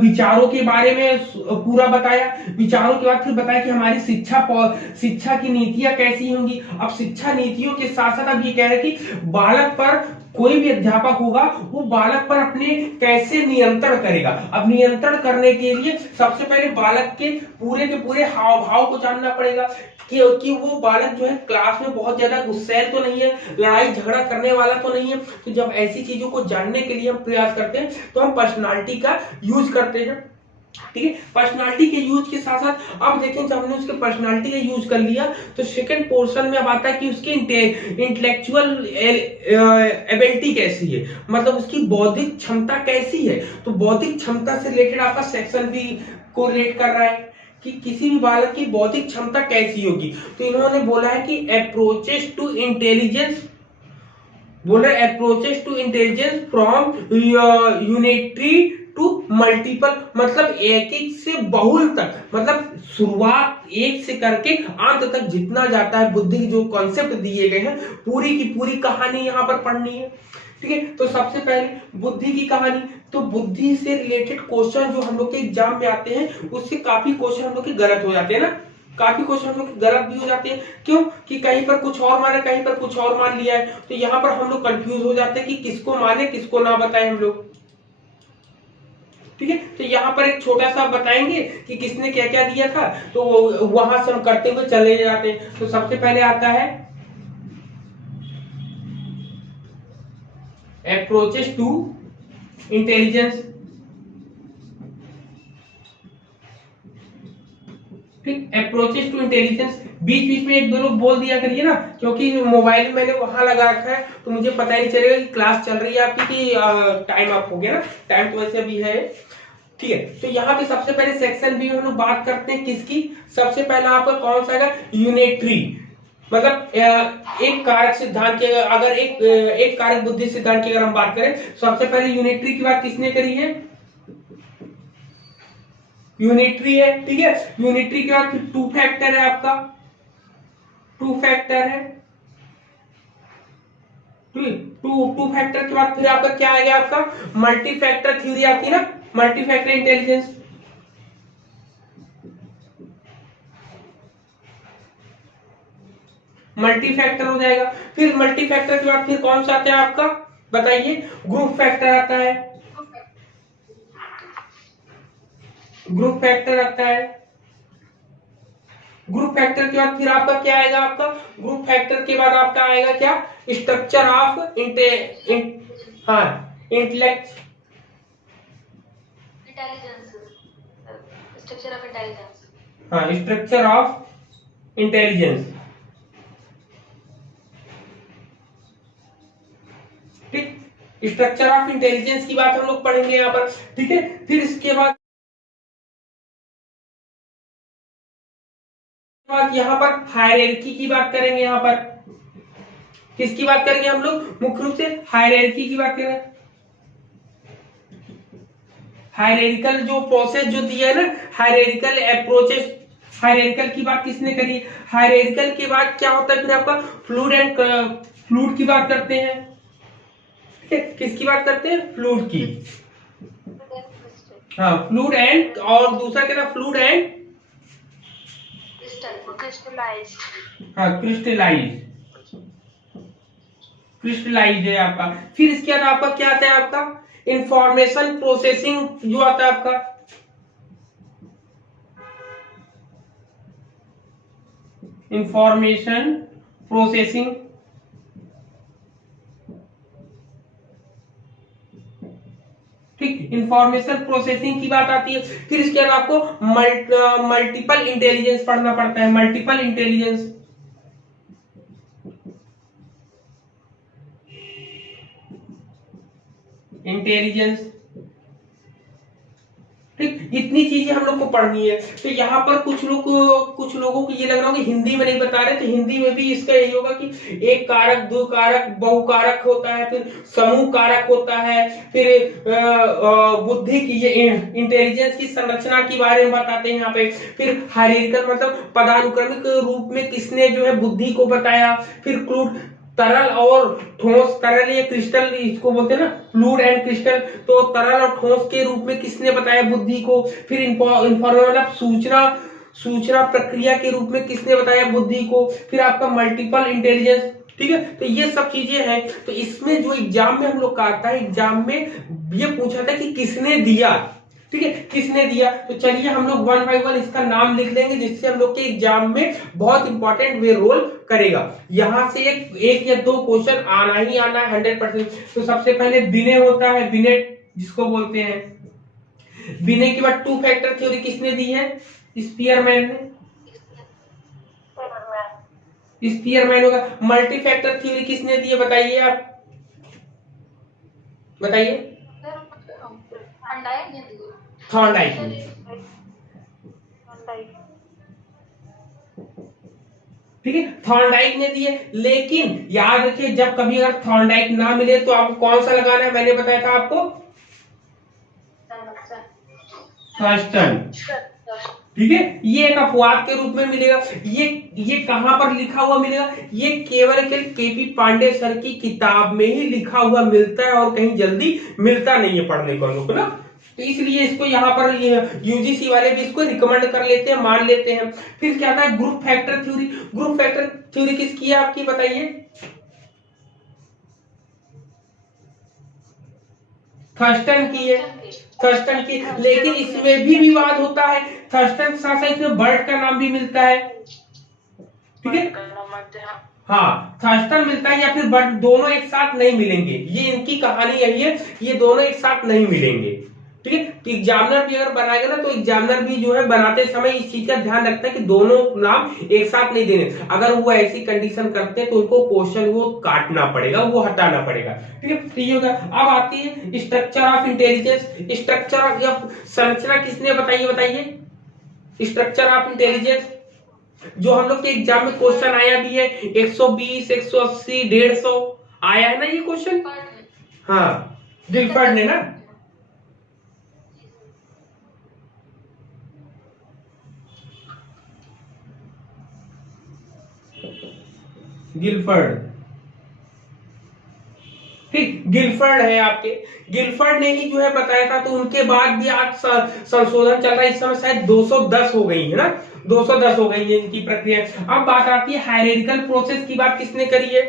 विचारों के बारे में पूरा बताया। विचारों के बाद फिर बताया कि हमारी शिक्षा की नीतियां कैसी होंगी। अब शिक्षा नीतियों के साथ साथ अब ये कह रहे कि बालक पर कोई भी अध्यापक होगा वो बालक पर अपने कैसे नियंत्रण करेगा। अब नियंत्रण करने के लिए सबसे पहले बालक के पूरे हाव भाव को जानना पड़ेगा कि वो बालक जो है क्लास में बहुत ज्यादा गुस्सैल तो नहीं है, लड़ाई झगड़ा करने वाला तो नहीं है। तो जब ऐसी चीजों को जानने के लिए हम प्रयास करते हैं तो हम पर्सनालिटी का यूज करते हैं। ठीक है। पर्सनालिटी के यूज के साथ साथ अब देखें, जब हमने उसके पर्सनालिटी का यूज कर लिया तो सेकंड पोर्शन में अब आता है कि उसकी इंटेलेक्चुअल एबिलिटी कैसी है, मतलब उसकी बौद्धिक क्षमता कैसी है। तो बौद्धिक क्षमता से रिलेटेड आपका सेक्शन भी कोरिलेट कर रहा है कि किसी भी बालक की बौद्धिक क्षमता कैसी होगी। तो इन्होंने बोला है कि अप्रोचेस टू इंटेलिजेंस, बोला approaches to intelligence from unitary to multiple, मतलब एक एक से बहुल तक, मतलब शुरुआत एक से करके अंत तक जितना जाता है बुद्धि, जो कॉन्सेप्ट दिए गए हैं पूरी की पूरी कहानी यहाँ पर पढ़नी है। ठीक है। तो सबसे पहले बुद्धि की कहानी, तो बुद्धि से रिलेटेड क्वेश्चन जो हम लोग के एग्जाम में आते हैं उससे काफी क्वेश्चन हम लोग के गलत हो जाते हैं ना, काफी क्वेश्चन हम लोग गलत भी हो जाते हैं। क्यों कि कहीं पर कुछ और माने, कहीं पर कुछ और मान लिया है, तो यहाँ पर हम लोग कंफ्यूज हो जाते हैं कि किसको माने किसको ना बताएं हम लोग। ठीक है। तो यहाँ पर एक छोटा सा बताएंगे कि किसने क्या क्या दिया था, तो वहां से हम करते हुए चले जाते हैं। तो सबसे पहले आता है अप्रोचेस टू इंटेलिजेंस। ठीक, अप्रोचेस टू इंटेलिजेंस। बीच बीच में एक दो लोग बोल दिया करिए ना, क्योंकि मोबाइल मैंने वहां लगा रखा है तो मुझे पता ही नहीं चलेगा कि क्लास चल रही है आपकी कि टाइम अप हो गया ना। टाइम तो वैसे भी है। ठीक है। तो यहाँ पे सबसे पहले सेक्शन बी में हम लोग बात करते हैं किसकी। सबसे पहला आपका कौन सा है, यूनिटरी, मतलब एक कारक सिद्धांत की, अगर एक कारक बुद्धि सिद्धांत की अगर हम बात करें, सबसे पहले यूनिटरी की बात किसने करी है, यूनिटरी है। ठीक है। यूनिटरी के बाद फिर टू फैक्टर है आपका, टू फैक्टर है। टू फैक्टर के बाद फिर आपका क्या आएगा, आपका मल्टी फैक्टर थ्योरी आती है ना, multi factor intelligence. Multi factor हो जाएगा। फिर मल्टी फैक्टर के बाद फिर कौन सा आता है आपका, बताइए, ग्रुप फैक्टर आता है, ग्रुप फैक्टर आता है। ग्रुप फैक्टर के बाद फिर आपका क्या आएगा, आपका ग्रुप फैक्टर के बाद आपका आएगा क्या, structure of intellect, structure of intelligence, हाँ स्ट्रक्चर ऑफ इंटेलिजेंस। ठीक, स्ट्रक्चर ऑफ इंटेलिजेंस की बात हम लोग पढ़ेंगे यहाँ पर। ठीक है। फिर इसके बाद यहाँ पर हायरार्की की बात करेंगे। यहाँ पर किसकी बात करेंगे हम लोग, मुख्य रूप से हायरार्की की बात करेंगे। हायरार्किकल जो प्रोसेस जो दिया है ना, हायरार्किकल अप्रोचेस, हायरार्किकल की बात किसने करी। हायरार्किकल के बाद क्या होता है फिर आपका फ्लूइड एंड फ्लूइड की बात करते हैं। ठीक है। किसकी बात करते हैं, फ्लूइड की, हाँ फ्लूइड एंड, और दूसरा क्या था, फ्लूइड एंड क्रिस्टलाइज, हाँ क्रिस्टलाइज, क्रिस्टलाइज है आपका। फिर इसके बाद आपका क्या आता है, आपका इंफॉर्मेशन प्रोसेसिंग जो आता है आपका, इंफॉर्मेशन प्रोसेसिंग। ठीक, इंफॉर्मेशन प्रोसेसिंग की बात आती है। फिर इसके बाद आपको मल्टीपल इंटेलिजेंस पढ़ना पड़ता है, मल्टीपल इंटेलिजेंस। इंटेलिजेंस। ठीक, इतनी चीजें हम लोग को पढ़नी है। तो यहाँ पर कुछ लोगों को ये लग रहा होगा हिंदी में नहीं बता रहे, तो हिंदी में भी इसका यही होगा कि एक कारक, दो कारक, बहुकारक होता है, फिर समूह कारक होता है, फिर बुद्धि की, ये इंटेलिजेंस की संरचना के बारे में बताते हैं यहाँ पे। फिर हायरार्किकल मतलब पदानुक्रमिक रूप में किसने जो है बुद्धि को बताया। फिर क्रूड, तरल और ठोस, तरल या क्रिस्टल इसको बोलते हैं ना, फ्लूइड एंड क्रिस्टल, तो तरल और ठोस के रूप में किसने बताया बुद्धि को। फिर मतलब सूचना प्रक्रिया के रूप में किसने बताया बुद्धि को। फिर आपका मल्टीपल इंटेलिजेंस। ठीक है। तो ये सब चीजें हैं। तो इसमें जो एग्जाम में हम लोग का आता है, एग्जाम में ये पूछा था कि किसने दिया। ठीक है, किसने दिया। तो चलिए हम लोग 1 by 1 इसका नाम लिख लेंगे, जिससे हम लोग के एग्जाम में बहुत इंपॉर्टेंट वे रोल करेगा। यहां से एक या दो क्वेश्चन आना ही आना है 100%। तो सबसे पहले विनय होता है, विनय जिसको बोलते हैं, विनय के बाद टू फैक्टर थ्योरी किसने दी है? स्पीयरमैन ने। स्पीयरमैन होगा। मल्टी फैक्टर थ्योरी किसने दी है बताइए आप, बताइए। थॉर्नडाइक ने। ठीक है, थॉर्नडाइक ने दी है। लेकिन याद रखिए जब कभी अगर थॉर्नडाइक ना मिले तो आपको कौन सा लगाना है, मैंने बताया था आपको थर्स्टन। ठीक है, ये एक अपवाद के रूप में मिलेगा। ये कहां पर लिखा हुआ मिलेगा? ये केवल केपी पांडे सर की किताब में ही लिखा हुआ मिलता है और कहीं जल्दी मिलता नहीं है पढ़ने को हम लोग ना। तो इसलिए इसको यहाँ पर यूजीसी वाले भी इसको रिकमेंड कर लेते हैं, मान लेते हैं। फिर क्या था? Group factor theory. Group factor theory किसकी है आपकी, बताइए। थर्स्टन की है, थर्स्टन की। लेकिन इसमें भी विवाद होता है। थर्स्टन के साथ साथ इसमें बर्ट का नाम भी मिलता है। ठीक है, हाँ, थर्स्टन मिलता है या फिर बर्ट, दोनों एक साथ नहीं मिलेंगे। ये इनकी कहानी यही है, ये दोनों एक साथ नहीं मिलेंगे। ठीक है, तो एग्जामिनर भी अगर बनाएगा ना तो एग्जामिनर भी जो है बनाते समय इस चीज का ध्यान रखता है कि दोनों नाम एक साथ नहीं देने। अगर वो ऐसी कंडीशन करते हैं तो उनको क्वेश्चन वो काटना पड़ेगा, वो हटाना पड़ेगा। ठीक है, तो ये होगा। अब आती है structure of intelligence. Structure of संरचना किसने बताइए? स्ट्रक्चर ऑफ इंटेलिजेंस जो हम लोग के एग्जाम में क्वेश्चन आया भी है, 120, 180, 150 आया है ना ये क्वेश्चन। हाँ, गिलफर्ड ने ना। गिलफर्ड, ठीक, गिलफर्ड है आपके। गिलफर्ड ने ही जो है बताया था। तो उनके बाद भी आज संशोधन चल रहा है। इस समय शायद 210 हो गई है ना, 210 हो गई है इनकी प्रक्रिया। अब बात आती है हायरार्किकल प्रोसेस की। बात किसने करी है?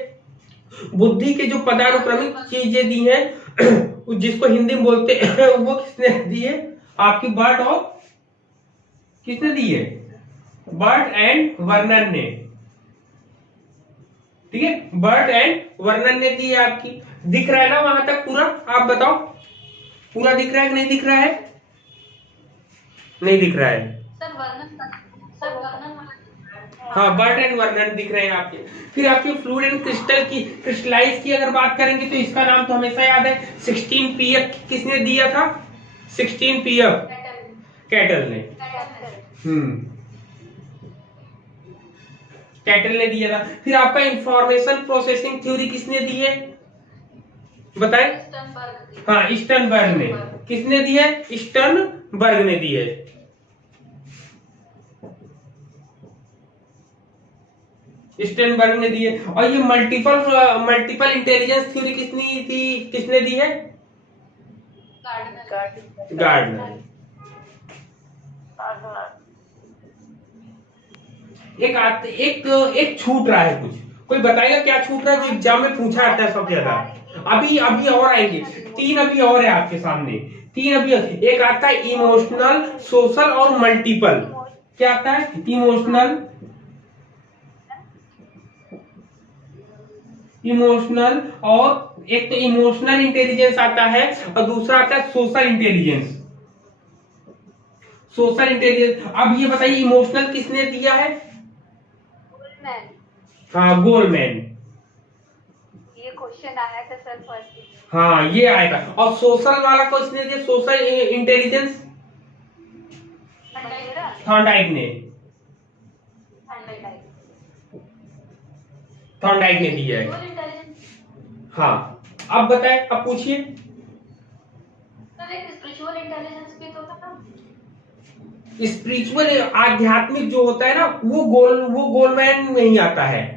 बुद्धि के जो पदानुक्रमिक चीजें दी हैं जिसको हिंदी में बोलते हैं वो किसने दी है आपकी? बर्ट और किसने दी है? बर्ट एंड वर्नन ने। ठीक है, बर्ट एंड वर्नन ने दी है आपकी। दिख रहा है ना वहां तक पूरा? आप बताओ, पूरा दिख रहा है कि नहीं दिख रहा है? नहीं दिख रहा है सर, वर्णन हाँ, बर्ट एंड वर्नन दिख रहे हैं आपके। फिर आपके फ्लूइड एंड क्रिस्टल की, क्रिस्टलाइज की अगर बात करेंगे तो इसका नाम तो हमेशा याद है, 16 पीएफ किसने दिया था? 16 पीएफ कैटल ने। कैटल ने दिया था। फिर आपका इंफॉर्मेशन प्रोसेसिंग थ्योरी किसने दी है बताए? हाँ, स्टर्नबर्ग ने। किसने दी है? स्टर्नबर्ग ने दी है। स्टर्नबर्ग ने दी है। और ये मल्टीपल इंटेलिजेंस थ्योरी किसने दी है? गार्डनर। एक छूट रहा है कुछ, कोई बताएगा क्या छूट रहा है जो एग्जाम में पूछा जाता है सबसे ज्यादा? अभी और आएंगे, 3 अभी और है आपके सामने, 3 अभी। एक आता है इमोशनल, सोशल और मल्टीपल। क्या आता है? इमोशनल और एक तो इमोशनल इंटेलिजेंस आता है और दूसरा आता है सोशल इंटेलिजेंस। अब ये बताइए इमोशनल किसने दिया है? हाँ, गोलमैन। ये क्वेश्चन आया था सर फर्स्ट। हाँ, ये आएगा। और सोशल वाला को इसने दिया, सोशल इंटेलिजेंस थॉर्नडाइक ने। थॉर्नडाइक ने दिया है। हाँ, अब बताए, अब पूछिए। स्पिरिचुअल इंटेलिजेंस भी तो था। स्पिरिचुअल आध्यात्मिक जो होता है ना वो गोलमैन में ही आता है।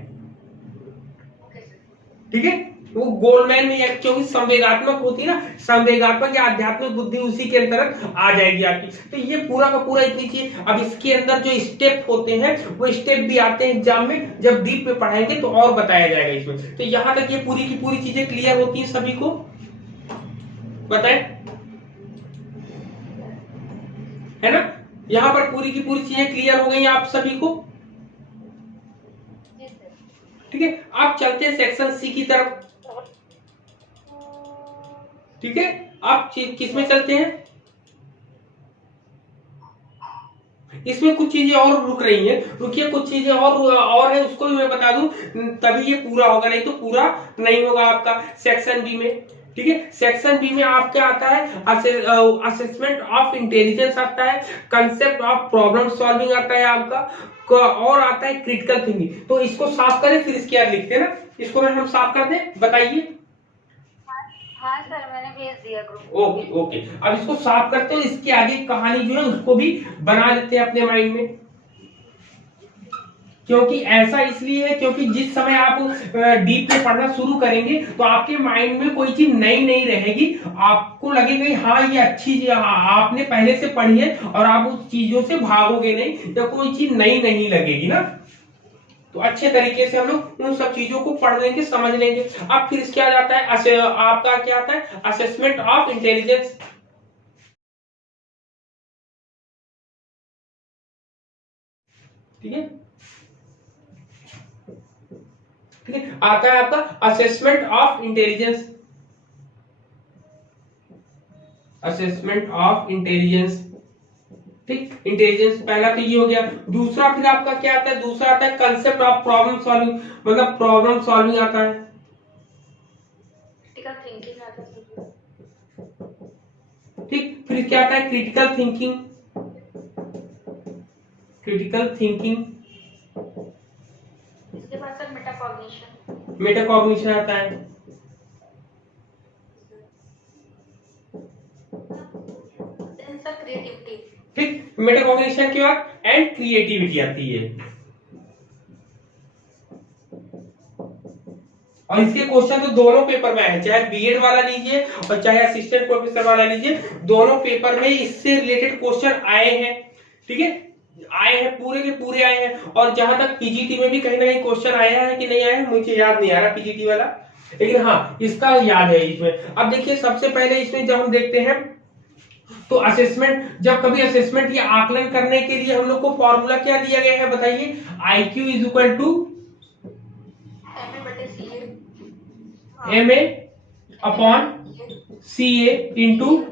ठीक है, वो गोलमैन में, क्योंकि संवेगात्मक होती है ना, संवेगात्मक या आध्यात्मिक बुद्धि उसी के अंतर्गत आ जाएगी आपकी। तो ये पूरा का पूरा इतनी चीज। अब इसके अंदर जो स्टेप होते हैं वो स्टेप भी आते हैं एग्जाम में, जब डीप में पढ़ाएंगे तो और बताया जाएगा इसमें। तो यहां तक ये पूरी की पूरी चीजें क्लियर होती है सभी को? बताएं, है ना? यहां पर पूरी की पूरी चीजें क्लियर हो गई आप सभी को? ठीक है, आप चलते हैं सेक्शन सी की तरफ। ठीक है, आप किसमें चलते हैं? इसमें कुछ चीजें और रुक रही हैं, रुकिए कुछ चीजें और है, उसको भी मैं बता दूं, तभी ये पूरा होगा, नहीं तो पूरा नहीं होगा आपका सेक्शन बी में। ठीक है, सेक्शन बी में आपके आता है असेसमेंट ऑफ इंटेलिजेंस आता है, कंसेप्ट ऑफ प्रॉब्लम सॉल्विंग आता है आपका, और आता है क्रिटिकल थिंकिंग। तो इसको साफ करें फिर इसके बाद लिखते हैं ना, इसको हम साफ कर दें, बताइए। हाँ सर, मैंने भेज दिया ग्रुप। ओके ओके, अब इसको साफ करते हैं, इसकी आगे कहानी जो है उसको भी बना लेते हैं अपने माइंड में। क्योंकि ऐसा इसलिए है क्योंकि जिस समय आप डीप में पढ़ना शुरू करेंगे तो आपके माइंड में कोई चीज नई नहीं रहेगी, आपको लगेगा हाँ ये अच्छी चीज आपने पहले से पढ़ी है, और आप उस चीजों से भागोगे नहीं, तो कोई चीज नई नहीं लगेगी ना। तो अच्छे तरीके से हम लोग उन सब चीजों को पढ़ लेंगे, समझ लेंगे। अब फिर क्या जाता है, आपका क्या आता है, असेसमेंट ऑफ इंटेलिजेंस। ठीक है, ठीक है, आता है आपका assessment of intelligence, assessment of intelligence. ठीक, इंटेलिजेंस पहला तो ये हो गया। दूसरा फिर आपका क्या आता है, दूसरा आता है कंसेप्ट ऑफ प्रॉब्लम सॉल्विंग, मतलब प्रॉब्लम सॉल्विंग आता है। क्रिटिकल थिंकिंग आता है। ठीक, फिर क्या आता है, क्रिटिकल थिंकिंग, क्रिटिकल थिंकिंग। इसके बाद सर मेटाकॉग्निशन, मेटाकॉग्निशन आता है। Then sir creativity. ठीक, मेटाकॉग्निशन के बाद एंड क्रिएटिविटी आती है। और इसके क्वेश्चन तो दोनों पेपर में है, चाहे बीएड वाला लीजिए और चाहे असिस्टेंट प्रोफेसर वाला लीजिए, दोनों पेपर में इससे रिलेटेड क्वेश्चन आए हैं। ठीक है, आए हैं, पूरे के पूरे आए हैं। और जहां तक पीजीटी में भी कहीं ना कहीं क्वेश्चन आया है कि नहीं आया है, मुझे याद नहीं आ रहा पीजीटी वाला, लेकिन हाँ इसका याद है इसमें। अब देखिए सबसे पहले इसमें जब हम देखते हैं तो असेसमेंट, जब कभी असेसमेंट या आकलन करने के लिए हम लोग को फॉर्मूला क्या दिया गया है, बताइए। IQ is equal to MA upon CA into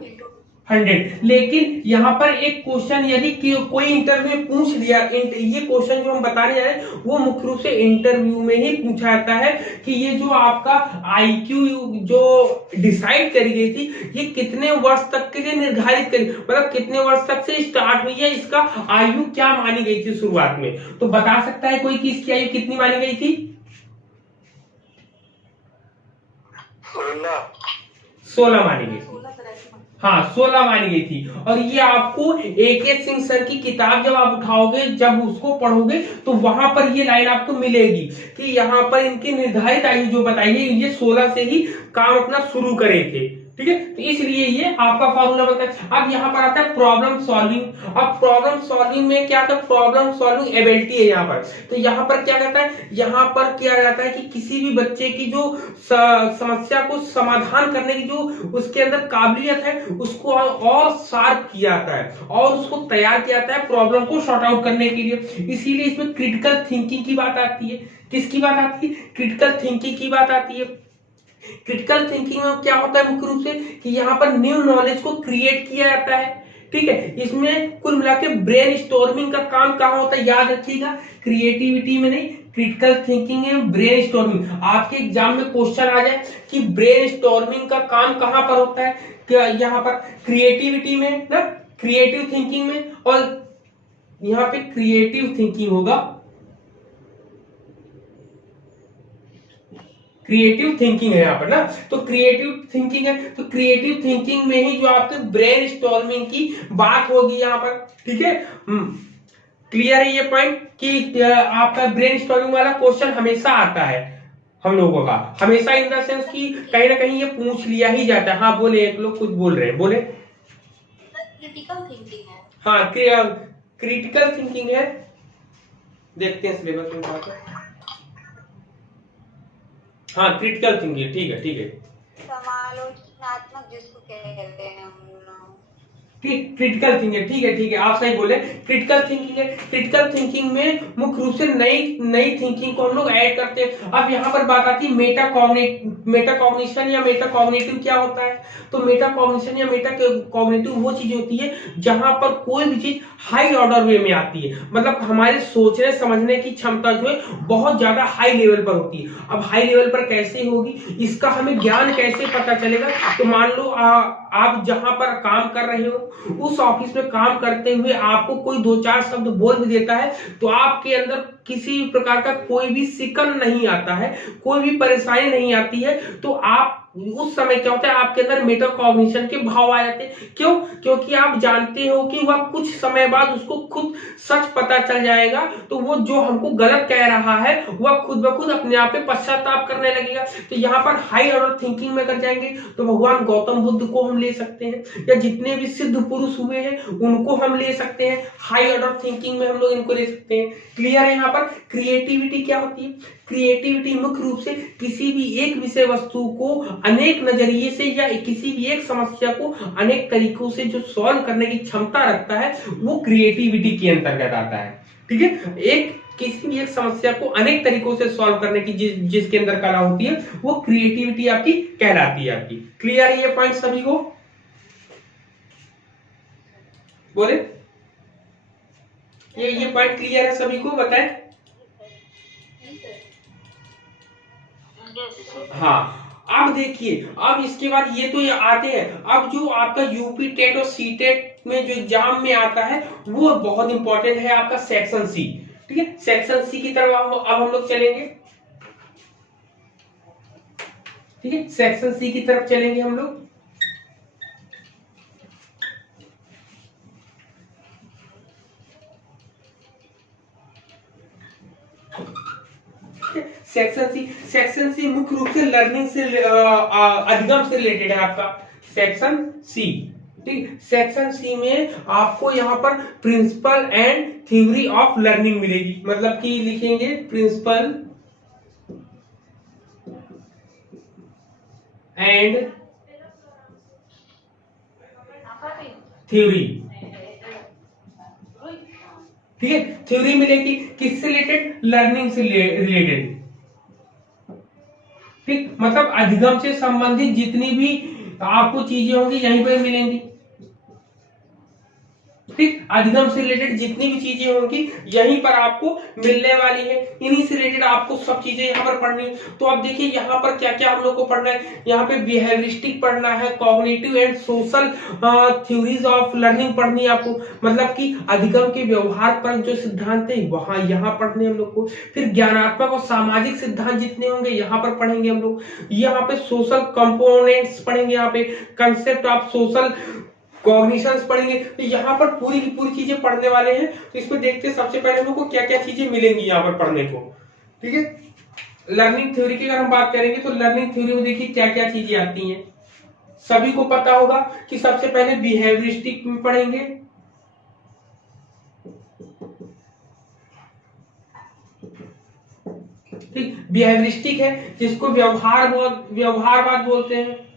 100। लेकिन यहाँ पर एक क्वेश्चन यदि कोई इंटरव्यू में पूछ लिया, ये क्वेश्चन जो हम बताने जा रहे हैं वो मुख्य रूप से इंटरव्यू में ही पूछा जाता है कि ये जो आपका IQ जो डिसाइड करी गई थी, ये कितने वर्ष तक के लिए निर्धारित करी, मतलब कितने वर्ष तक से स्टार्ट हुई है, इसका आयु क्या मानी गई थी शुरुआत में। तो बता सकता है कोई कि इसकी आयु कितनी मानी गई थी? 16 मानी गई थी। हाँ 16 मानी गई थी। और ये आपको AK सिंह सर की किताब जब आप उठाओगे, जब उसको पढ़ोगे तो वहां पर ये लाइन आपको मिलेगी कि यहाँ पर इनकी निर्धारित आयु जो बताई है, ये 16 से ही काम अपना शुरू करे थे। ठीक है, तो इसलिए ये आपका फॉर्मूला बनता है। अब यहाँ पर आता है प्रॉब्लम सॉल्विंग। अब प्रॉब्लम सॉल्विंग में क्या आता है, प्रॉब्लम सॉल्विंग एबिलिटी है यहाँ पर। तो यहाँ पर क्या कहता है, यहाँ पर किया जाता है कि किसी भी बच्चे की जो समस्या को समाधान करने की जो उसके अंदर काबिलियत है, उसको और शार्प किया जाता है और उसको तैयार किया जाता है प्रॉब्लम को सॉर्ट आउट करने के लिए। इसीलिए इसमें क्रिटिकल थिंकिंग की बात आती है। किसकी बात आती है? क्रिटिकल थिंकिंग की बात आती है। क्रिटिकल थिंकिंग में क्या होता है मुख्य रूप से कि यहाँ पर न्यू नॉलेज को क्रिएट किया जाता है। ठीक है, इसमें कुल मिलाकर ब्रेन स्टॉर्मिंग का काम कहाँ होता है, याद रखिएगा, क्रिएटिविटी में नहीं, क्रिटिकल थिंकिंग में ब्रेन स्टॉर्मिंग। आपके एग्जाम में क्वेश्चन आ जाए कि ब्रेन स्टॉर्मिंग का काम कहाँ पर होता है, क्या यहाँ पर क्रिएटिविटी में ना, क्रिएटिव थिंकिंग में, और यहाँ पे क्रिएटिव थिंकिंग होगा, क्रिएटिव थिंकिंग है यहाँ पर ना, तो क्रिएटिव थिंकिंग है, तो क्रिएटिव थिंकिंग में ही जो आपके ब्रेन स्टॉर्मिंग की बात होगी यहाँ पर। ठीक है, क्लियर है ये पॉइंट कि आपका ब्रेन स्टॉर्मिंग वाला क्वेश्चन हमेशा आता है हम लोगों का, हमेशा इन द सेंस कि कहीं ना कहीं ये पूछ लिया ही जाता है। हाँ बोले, एक लोग कुछ बोल रहे हैं, बोले। क्रिटिकल थिंकिंग है। हाँ क्रिटिकल थिंकिंग है, देखते हैं सिलेबस में क्या है। हाँ क्रिटिकल थिंकिंग, ठीक है ठीक है। समालोचनात्मक जिसको कहते हैं हम लोग। क्रिटिकल थिंकिंग, ठीक है, आप सही बोले, क्रिटिकल थिंकिंग है। क्रिटिकल थिंकिंग में मुख्य रूप से नई थिंकिंग को हम लोग ऐड करते हैं। अब यहाँ पर बात आती है मेटा कॉग्निशन या मेटा कॉग्निटिव क्या होता है। तो मेटा कॉग्निशन या मेटा कॉग्निटिव वो चीज होती है जहां पर कोई भी चीज हाई ऑर्डर वे में आती है, मतलब हमारे सोचने समझने की क्षमता जो है बहुत ज्यादा हाई लेवल पर होती है। अब हाई लेवल पर कैसे होगी, इसका हमें ज्ञान कैसे पता चलेगा। तो मान लो आप जहां पर काम कर रहे हो, उस ऑफिस में काम करते हुए आपको कोई 2-4 शब्द बोल भी देता है तो आपके अंदर किसी भी प्रकार का कोई भी सिकन नहीं आता है, कोई भी परेशानी नहीं आती है। तो आप उस समय क्या होता है, आपके अंदर मेटाकॉग्निशन के भाव आ जाते हैं। क्यों? क्योंकि आप जानते हो कि वह कुछ समय बाद उसको खुद सच पता चल जाएगा, तो वो जो हमको गलत कह रहा है वह खुद ब खुद अपने आप पे पश्चाताप करने लगेगा। तो यहाँ पर हाई ऑर्डर थिंकिंग में कर जाएंगे तो भगवान गौतम बुद्ध को हम ले सकते हैं, या जितने भी सिद्ध पुरुष हुए हैं उनको हम ले सकते हैं। हाई ऑर्डर थिंकिंग में हम लोग इनको ले सकते हैं। क्लियर है? यहाँ पर क्रिएटिविटी क्या होती है? क्रिएटिविटी मुख्य रूप से किसी भी एक विषय वस्तु को अनेक नजरिए से या किसी भी एक समस्या को अनेक तरीकों से जो सॉल्व करने की क्षमता रखता है वो क्रिएटिविटी के अंतर्गत आता है। ठीक है, किसी भी एक समस्या को अनेक तरीकों से सॉल्व करने की जिसके अंदर कला होती है वो क्रिएटिविटी आपकी कहलाती है। आपकी क्लियर है ये पॉइंट सभी को? बोले ये पॉइंट क्लियर है सभी को? बताएं। हाँ, अब देखिए, अब इसके बाद ये तो ये आते हैं। अब जो आपका यूपी टेट और सी टेट में जो एग्जाम में आता है वो बहुत इंपॉर्टेंट है, आपका सेक्शन सी। ठीक है, सेक्शन सी की तरफ अब हम लोग चलेंगे। ठीक है, सेक्शन सी की तरफ चलेंगे हम लोग। सेक्शन सी मुख्य रूप से लर्निंग से अधिगम से रिलेटेड है आपका सेक्शन सी। ठीक, सेक्शन सी में आपको यहाँ पर principle and theory of learning मिलेगी, मतलब कि लिखेंगे प्रिंसिपल एंड थ्योरी। ठीक है, थ्योरी मिलेगी किससे रिलेटेड? लर्निंग से रिलेटेड। ठीक, मतलब अधिगम से संबंधित जितनी भी आपको चीजें होंगी यहीं पर मिलेंगी। ठीक, अधिगम से रिलेटेड जितनी भी चीजें होंगी यहीं पर आपको मिलने वाली है, इन्हीं से रिलेटेड आपको सब चीजें यहाँ पर पढ़नी है। तो अब देखिए यहाँ पर क्या क्या हम लोग को पढ़ना है। यहाँ पे बिहेवियरिस्टिक पढ़ना है, cognitive and social theories of learning पढ़नी है आपको, मतलब कि अधिगम के व्यवहार पर जो सिद्धांत है वहां यहाँ पढ़ने हम लोग को। फिर ज्ञानात्मक और सामाजिक सिद्धांत जितने होंगे यहाँ पर पढ़ेंगे हम लोग। यहाँ पे सोशल कंपोनेंट्स पढ़ेंगे, यहाँ पे कंसेप्ट ऑफ सोशल कॉग्निशंस पढ़ेंगे। तो यहाँ पर पूरी की पूरी चीजें पढ़ने वाले हैं। तो इसमें देखते हैं सबसे पहले हम लोग को क्या क्या चीजें मिलेंगी यहाँ पर पढ़ने को। ठीक है, लर्निंग थ्योरी की अगर हम बात करेंगे तो लर्निंग थ्योरी में देखिए क्या क्या चीजें आती हैं। सभी को पता होगा कि सबसे पहले बिहेवियरिस्टिक में पढ़ेंगे। ठीक, बिहेवियरिस्टिक है जिसको व्यवहारवाद बोलते हैं।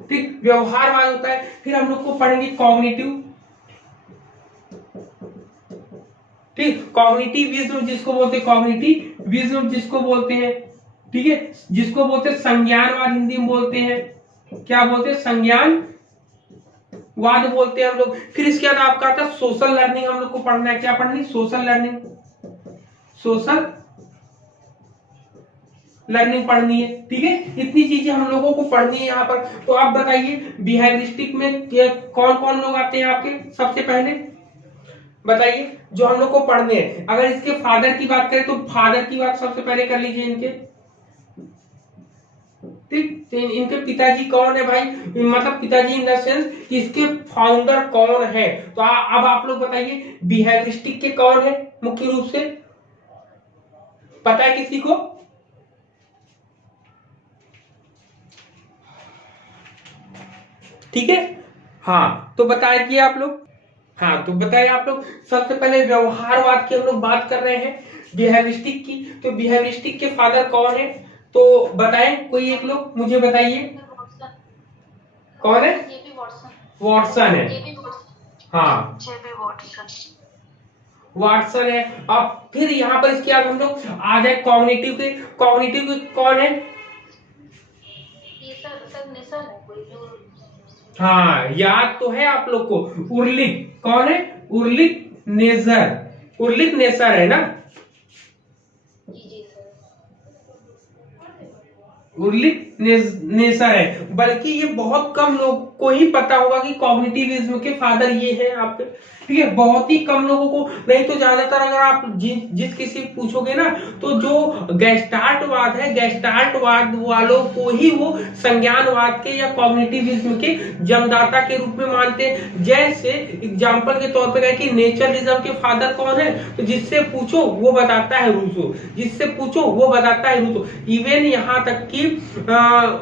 ठीक, व्यवहारवाद होता है। फिर हम लोग को पढ़ेंगे कॉग्निटिव। ठीक, कॉग्निटिविज्म जिसको बोलते हैं, कॉग्निटिविज्म जिसको बोलते हैं। ठीक है, जिसको बोलते हैं संज्ञानवाद, हिंदी में बोलते हैं क्या बोलते हैं? संज्ञानवाद बोलते हैं हम लोग। फिर इसके बाद आपका आता है सोशल लर्निंग। हम लोग को पढ़ना है, क्या पढ़नी? सोशल लर्निंग पढ़नी है। ठीक है, इतनी चीजें हम लोगों को पढ़नी है यहाँ पर। तो आप बताइए बिहेवियरिस्टिक में कौन कौन लोग आते हैं आपके? सबसे पहले बताइए जो हम लोग को पढ़ने हैं। अगर इसके फादर की बात करें तो फादर की बात सबसे पहले कर लीजिए इनके। ठीक, तो इनके पिताजी कौन है भाई? मतलब पिताजी इन द सेंस इसके फाउंडर कौन है? तो अब आप लोग बताइए बिहेवियरिस्टिक के कौन है मुख्य रूप से? पता है किसी को? ठीक है, हाँ, तो बताइए आप लोग। हाँ, तो बताइए आप लोग। सबसे पहले व्यवहारवाद की हम लोग बात कर रहे हैं, बिहेवियरिस्टिक की। तो बिहेवियरिस्टिक के फादर कौन है? तो बताएं कोई एक लोग मुझे बताइए। कौन है? JP Watson. वॉटसन है। JP Watson. हाँ जेपी वॉटसन। वाटसन है। अब फिर यहाँ पर इसके बाद हम लोग आ जाए कॉग्निटिव के। कॉग्निटिव के कौन है? ये सर निशा है कोई जो। हाँ याद तो है आप लोग को, उर्लिक। कौन है? उर्लिक नेजर। उर्लिक नेसर है ना? जी सर। उर्लिक नेसर है। बल्कि ये बहुत कम लोग को ही पता होगा कि कॉग्निटिविज्म के फादर ये हैं आपके, ठीक है? बहुत ही कम लोगों को, नहीं तो ज्यादातर अगर आप जिस किसी पूछोगे ना, तो जो गेस्टाल्टवाद है, गेस्टाल्टवाद वालों को ही वो संज्ञानवाद के या कॉग्निटिविज्म के जन्मदाता के रूप में मानते हैं। जैसे एग्जाम्पल के तौर पे कहें कि नेचरलिज्म के फादर कौन है, तो जिससे पूछो वो बताता है रूसो, जिससे पूछो वो बताता है रूसो। इवन यहाँ तक कि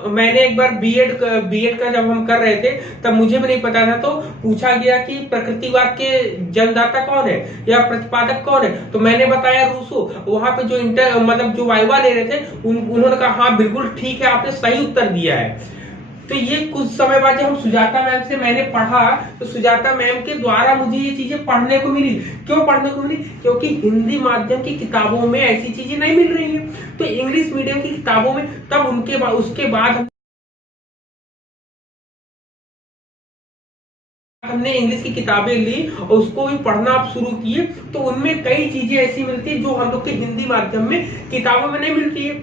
मैंने एक बार बीएड का जब हम कर रहे थे तब मुझे भी नहीं पता था, तो पूछा गया कि प्रकृतिवाद के जन्मदाता कौन है या प्रतिपादक कौन है, तो मैंने बताया रूसो। वहां पे जो मतलब जो वाइवा ले रहे थे उन्होंने कहा हाँ बिल्कुल ठीक है, आपने सही उत्तर दिया है। तो ये कुछ समय बाद जब हम सुजाता मैम से मैंने पढ़ा, तो सुजाता मैम के द्वारा मुझे ये चीजें पढ़ने को मिली। क्यों पढ़ने को मिली? क्योंकि हिंदी माध्यम की किताबों में ऐसी चीजें नहीं मिल रही है, तो इंग्लिश मीडियम की किताबों में तब उसके बाद हमने इंग्लिश की किताबें ली और उसको भी पढ़ना आप शुरू किए, तो उनमें कई चीजें ऐसी मिलती है जो हम लोग के हिंदी माध्यम में किताबों में नहीं मिलती है।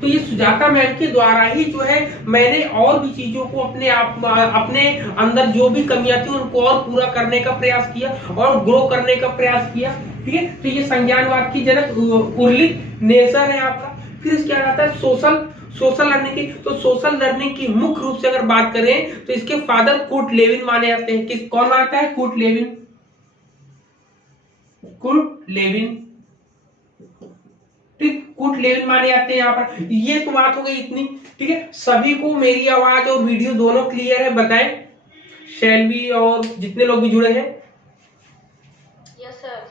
तो ये सुजाता मैम के द्वारा ही जो है मैंने और भी चीजों को अपने अंदर जो भी कमियां थी उनको और पूरा करने का प्रयास किया और ग्रो करने का प्रयास किया, ठीक है? तो ये संज्ञानवाद की जनक उर्लिक नेसर है आपका। फिर इसके बाद आता है सोशल लर्निंग की। तो सोशल लर्निंग की मुख्य रूप से अगर बात करें तो इसके फादर कुर्ट लेविन माने जाते हैं। कौन मानता है? Kurt Lewin. ठीक, कुर्ट लेविन माने जाते हैं यहाँ पर। ये तो बात हो गई इतनी, ठीक है? सभी को मेरी आवाज और वीडियो दोनों क्लियर है? बताएं, शैलवी और जितने लोग भी जुड़े हैं। Yes sir.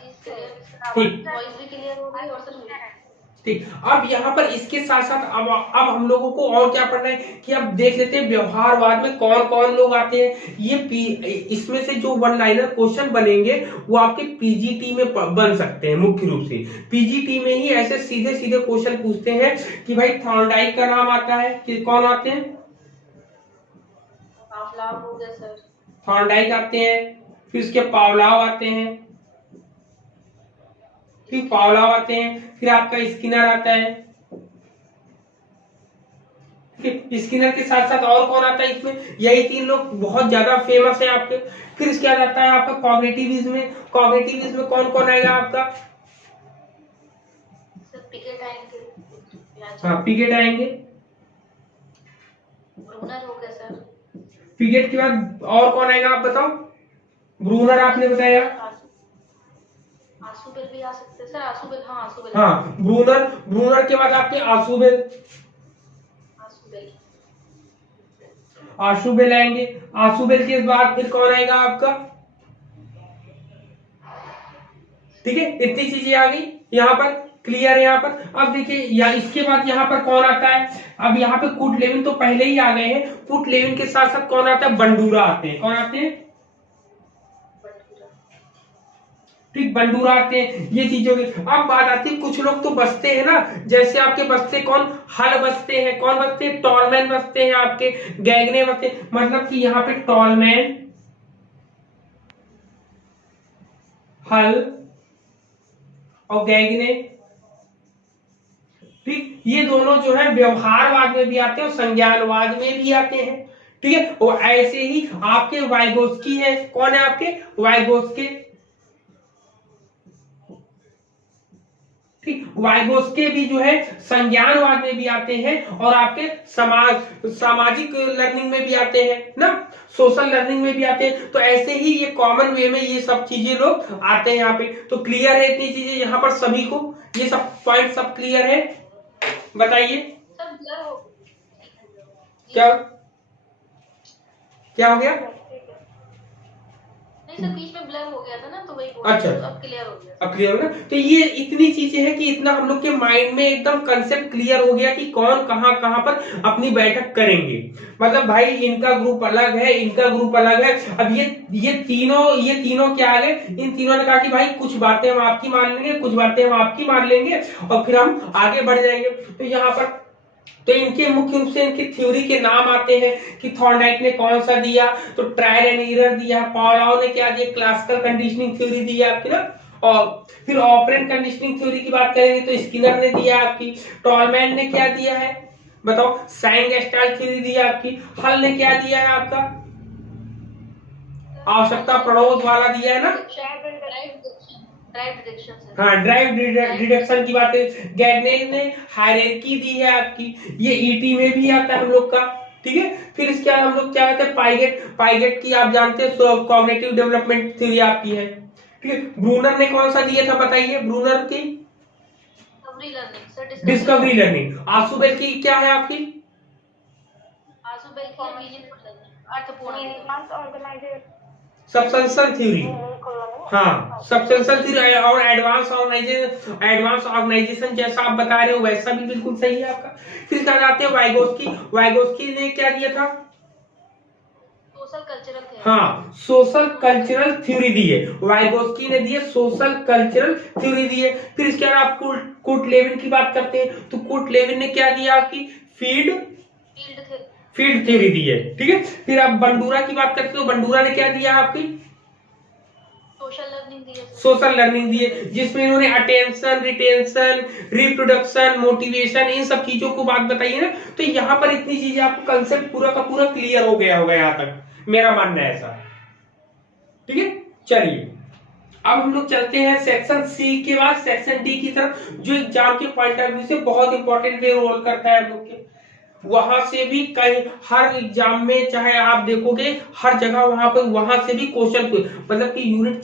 ठीक, वॉइस भी क्लियर हो गई और सर ठीक। अब यहाँ पर इसके साथ साथ अब हम लोगों को और क्या पढ़ना है कि अब देख लेते हैं व्यवहारवाद में कौन कौन लोग आते हैं। इसमें से जो वन लाइनर क्वेश्चन बनेंगे वो आपके पीजीटी में बन सकते हैं। मुख्य रूप से पीजीटी में ही ऐसे सीधे सीधे क्वेश्चन पूछते हैं कि भाई थॉर्नडाइक का नाम आता है कि कौन आते हैं? पावलोव हो गया सर। थॉर्नडाइक आते हैं, फिर उसके पावलोव आते हैं, फिर पावलोव आते हैं, फिर आपका स्किनर आता है। स्किनर के साथ साथ और कौन आता है इसमें? यही तीन लोग बहुत ज्यादा फेमस है आपके। फिर इसके बाद आता है आपका कॉग्निटिविज्म में। कॉग्निटिविज्म में कौन कौन आएगा आपका? सर पिकेट आएंगे। हाँ पिकेट आएंगे। ब्रूनर हो गया सर। पिकेट के बाद और कौन आएगा आप बताओ? ब्रूनर आपने बताया। आंसू बेल भी आ सकते हैं सर। आंसू बेल, हाँ आंसू बेल। हाँ ब्रूनर के बाद आपके आशुबेल आएंगे। आशुबेल के बाद फिर कौन आएगा आपका? ठीक है, इतनी चीजें आ गई यहाँ पर, क्लियर है यहाँ पर। अब देखिए या इसके बाद यहाँ पर कौन आता है? अब यहाँ पे कुर्ट लेविन तो पहले ही आ गए हैं। कुर्ट लेविन के साथ साथ कौन आता है? बंडूरा आते हैं। कौन आते हैं? ठीक, बंडूरा आते हैं। ये चीजों की अब बात आती है, कुछ लोग तो बचते हैं ना, जैसे आपके बचते कौन? हल बचते हैं। कौन बचते हैं? टॉलमैन बचते हैं आपके, गैगने बचते हैं। मतलब कि यहाँ पे टॉलमैन, हल और गैगने, ठीक, ये दोनों जो है व्यवहारवाद में भी आते हैं और संज्ञानवाद में भी आते हैं, ठीक है? और ऐसे ही आपके वाइगोस्की है। कौन है आपके? वाइगोस्की। वाइगोस्की भी जो है संज्ञानवाद में भी आते हैं और आपके सामाजिक लर्निंग में भी आते हैं ना, सोशल लर्निंग में भी आते हैं। तो ऐसे ही ये कॉमन वे में ये सब चीजें लोग आते हैं यहाँ पे। तो क्लियर है इतनी चीजें यहाँ पर सभी को? ये सब पॉइंट सब क्लियर है? बताइए सर ब्लर हो क्या हो गया? नहीं सर बीच में ब्लर हो गया था ना, तो वही अच्छा, अब क्लियर हो गया। अब क्लियर हो गया। तो ये इतनी चीजें हैं कि इतना हम लोग के माइंड में एकदम कंसेप्ट क्लियर हो गया कि कौन कहाँ कहाँ पर अपनी बैठक करेंगे। मतलब भाई इनका ग्रुप अलग है, इनका ग्रुप अलग है। अब ये तीनों क्या आ गए, इन तीनों ने कहा कि भाई कुछ बातें हम आपकी मान लेंगे, कुछ बातें हम आपकी मान लेंगे और फिर हम आगे बढ़ जाएंगे। तो यहाँ पर तो इनके मुख्य रूप से इनकी थ्योरी के नाम आते हैं कि थॉर्नडाइक ने कौन सा दिया, तो ट्रायल एंड एरर दिया। पावलोव ने क्या दिया, क्लासिकल कंडीशनिंग थ्योरी दी है आपकी ना। और फिर ऑपरेंट कंडीशनिंग थ्योरी की बात करेंगे तो स्किनर ने दिया आपकी। टॉलमैन ने क्या दिया है बताओ, साइन गेस्टाल्ट थ्योरी दी है आपकी। हल ने क्या दिया है आपका, आवश्यकता प्रणोद वाला दिया है ना। हाँ, ड्राइव रिडक्शन की बात है। गैगनेज ने हायरार्की दी है आपकी, ये ईटी में भी आता है हम लोग का। ठीक है, फिर इसके बाद हम लोग क्या कहते हैं, पाइगेट की आप जानते हैं कॉग्निटिव डेवलपमेंट थ्योरी आपकी है। ठीक है, ब्रूनर ने कौन सा दिया था बताइए, ब्रूनर की डिस्कवरी लर्निंग। आसुबेल की क्या है आपकी, सब्सटेंशियल थ्योरी। हाँ, सब्सटेंशियल थ्योरी और एडवांस ऑर्गेनाइजेशन जैसा आप बता रहे हो वैसा भी बिल्कुल सही है आपका। फिर क्या जाते हैं वाइगोस्की ने क्या दिया था, सोशल कल्चरल थ्योरी। हाँ, सोशल कल्चरल थ्योरी दी है, वाइगोस्की ने दी है सोशल कल्चरल थ्योरी दी है। फिर इसके बाद आप कुर्ट-लेविन की बात करते हैं तो कुर्ट-लेविन ने क्या दिया आपकी, फील्ड थ्योरी दी है। ठीक है, फिर आप बंडूरा की बात करते हो, बंडूरा ने क्या दिया आपकी, सोशल लर्निंग दी है, जिसमें इन्होंने अटेंशन, रिटेंशन, रिप्रोडक्शन, मोटिवेशन, इन सब चीजों को बात बताई है ना। तो यहाँ पर इतनी चीजें आपको कंसेप्ट पूरा का पूरा क्लियर हो गया होगा यहाँ तक, मेरा मानना है ऐसा। ठीक है, चलिए अब हम लोग चलते हैं सेक्शन सी के बाद सेक्शन डी की तरफ, जो एग्जाम के पॉइंट ऑफ व्यू से बहुत इंपॉर्टेंट रोल करता है हम लोग के। वहां से भी कई हर एग्जाम में चाहे आप देखोगे हर जगह वहां से भी क्वेश्चन, मतलब कि यूनिट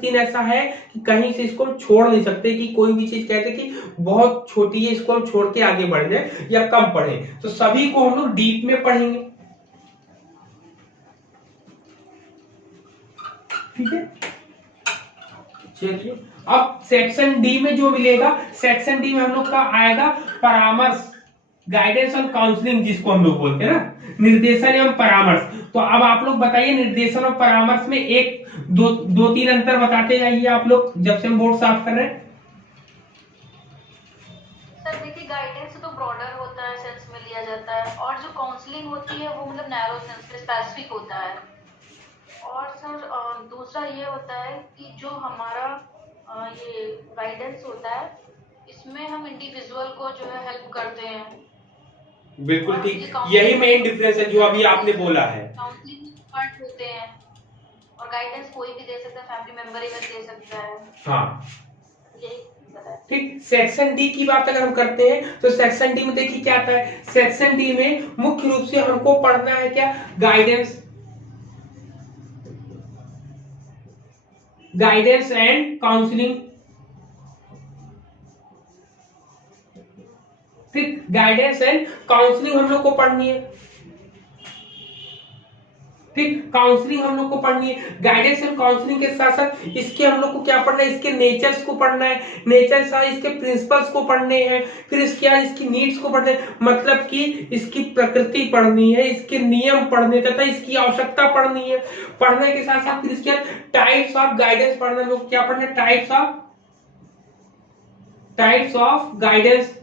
3 ऐसा है कि कहीं से इसको हम छोड़ नहीं सकते कि कोई भी चीज कहते कि बहुत छोटी है इसको हम छोड़ के आगे बढ़ जाए या कम पढ़े, तो सभी को हम लोग डीप में पढ़ेंगे। ठीक है, चलिए अब सेक्शन डी में जो मिलेगा, सेक्शन डी में हम लोग का आएगा परामर्श, गाइडेंस और काउंसलिंग, जिसको हम लोग बोलते हैं ना, निर्देशन एवं परामर्श। तो अब आप लोग बताइए निर्देशन और परामर्श में एक दो तीन अंतर बताते जाइए आप लोग, जब से हम बोर्ड साफ कर रहे हैं। सर देखिए, गाइडेंस तो ब्रॉडर होता है, सेंस में लिया जाता है, और जो काउंसलिंग होती है वो मतलब नैरो सेंस में स्पेसिफिक होता है। और सर दूसरा ये होता है कि जो हमारा ये गाइडेंस होता है, इसमें हम इंडिविजुअल को जो है हेल्प करते हैं। बिल्कुल ठीक, यही मेन डिफरेंस है जो अभी आपने बोला है। काउंसलिंग पार्ट होते हैं और गाइडेंस कोई भी दे सकता है, फैमिली मेंबर ही दे सकता है। हाँ यही ठीक। सेक्शन डी की बात अगर हम करते हैं तो सेक्शन डी में देखिए क्या आता है, सेक्शन डी में मुख्य रूप से हमको पढ़ना है क्या, गाइडेंस एंड काउंसलिंग। ठीक, गाइडेंस एंड काउंसलिंग हम लोग को पढ़नी है। ठीक, काउंसलिंग हम लोग को पढ़नी है। गाइडेंस एंड काउंसलिंग के साथ साथ इसके हम लोग को क्या पढ़ना है, इसके नेचर्स को पढ़ना है, नेचर साथ इसके प्रिंसिपल्स को पढ़ने हैं, फिर इसके बाद इसकी नीड्स को पढ़ने, मतलब कि इसकी प्रकृति पढ़नी है, इसके नियम पढ़ने तथा इसकी आवश्यकता पढ़नी है। पढ़ने के साथ साथ फिर इसके टाइप्स ऑफ गाइडेंस पढ़ना, लोग क्या पढ़ना है, types of guidance.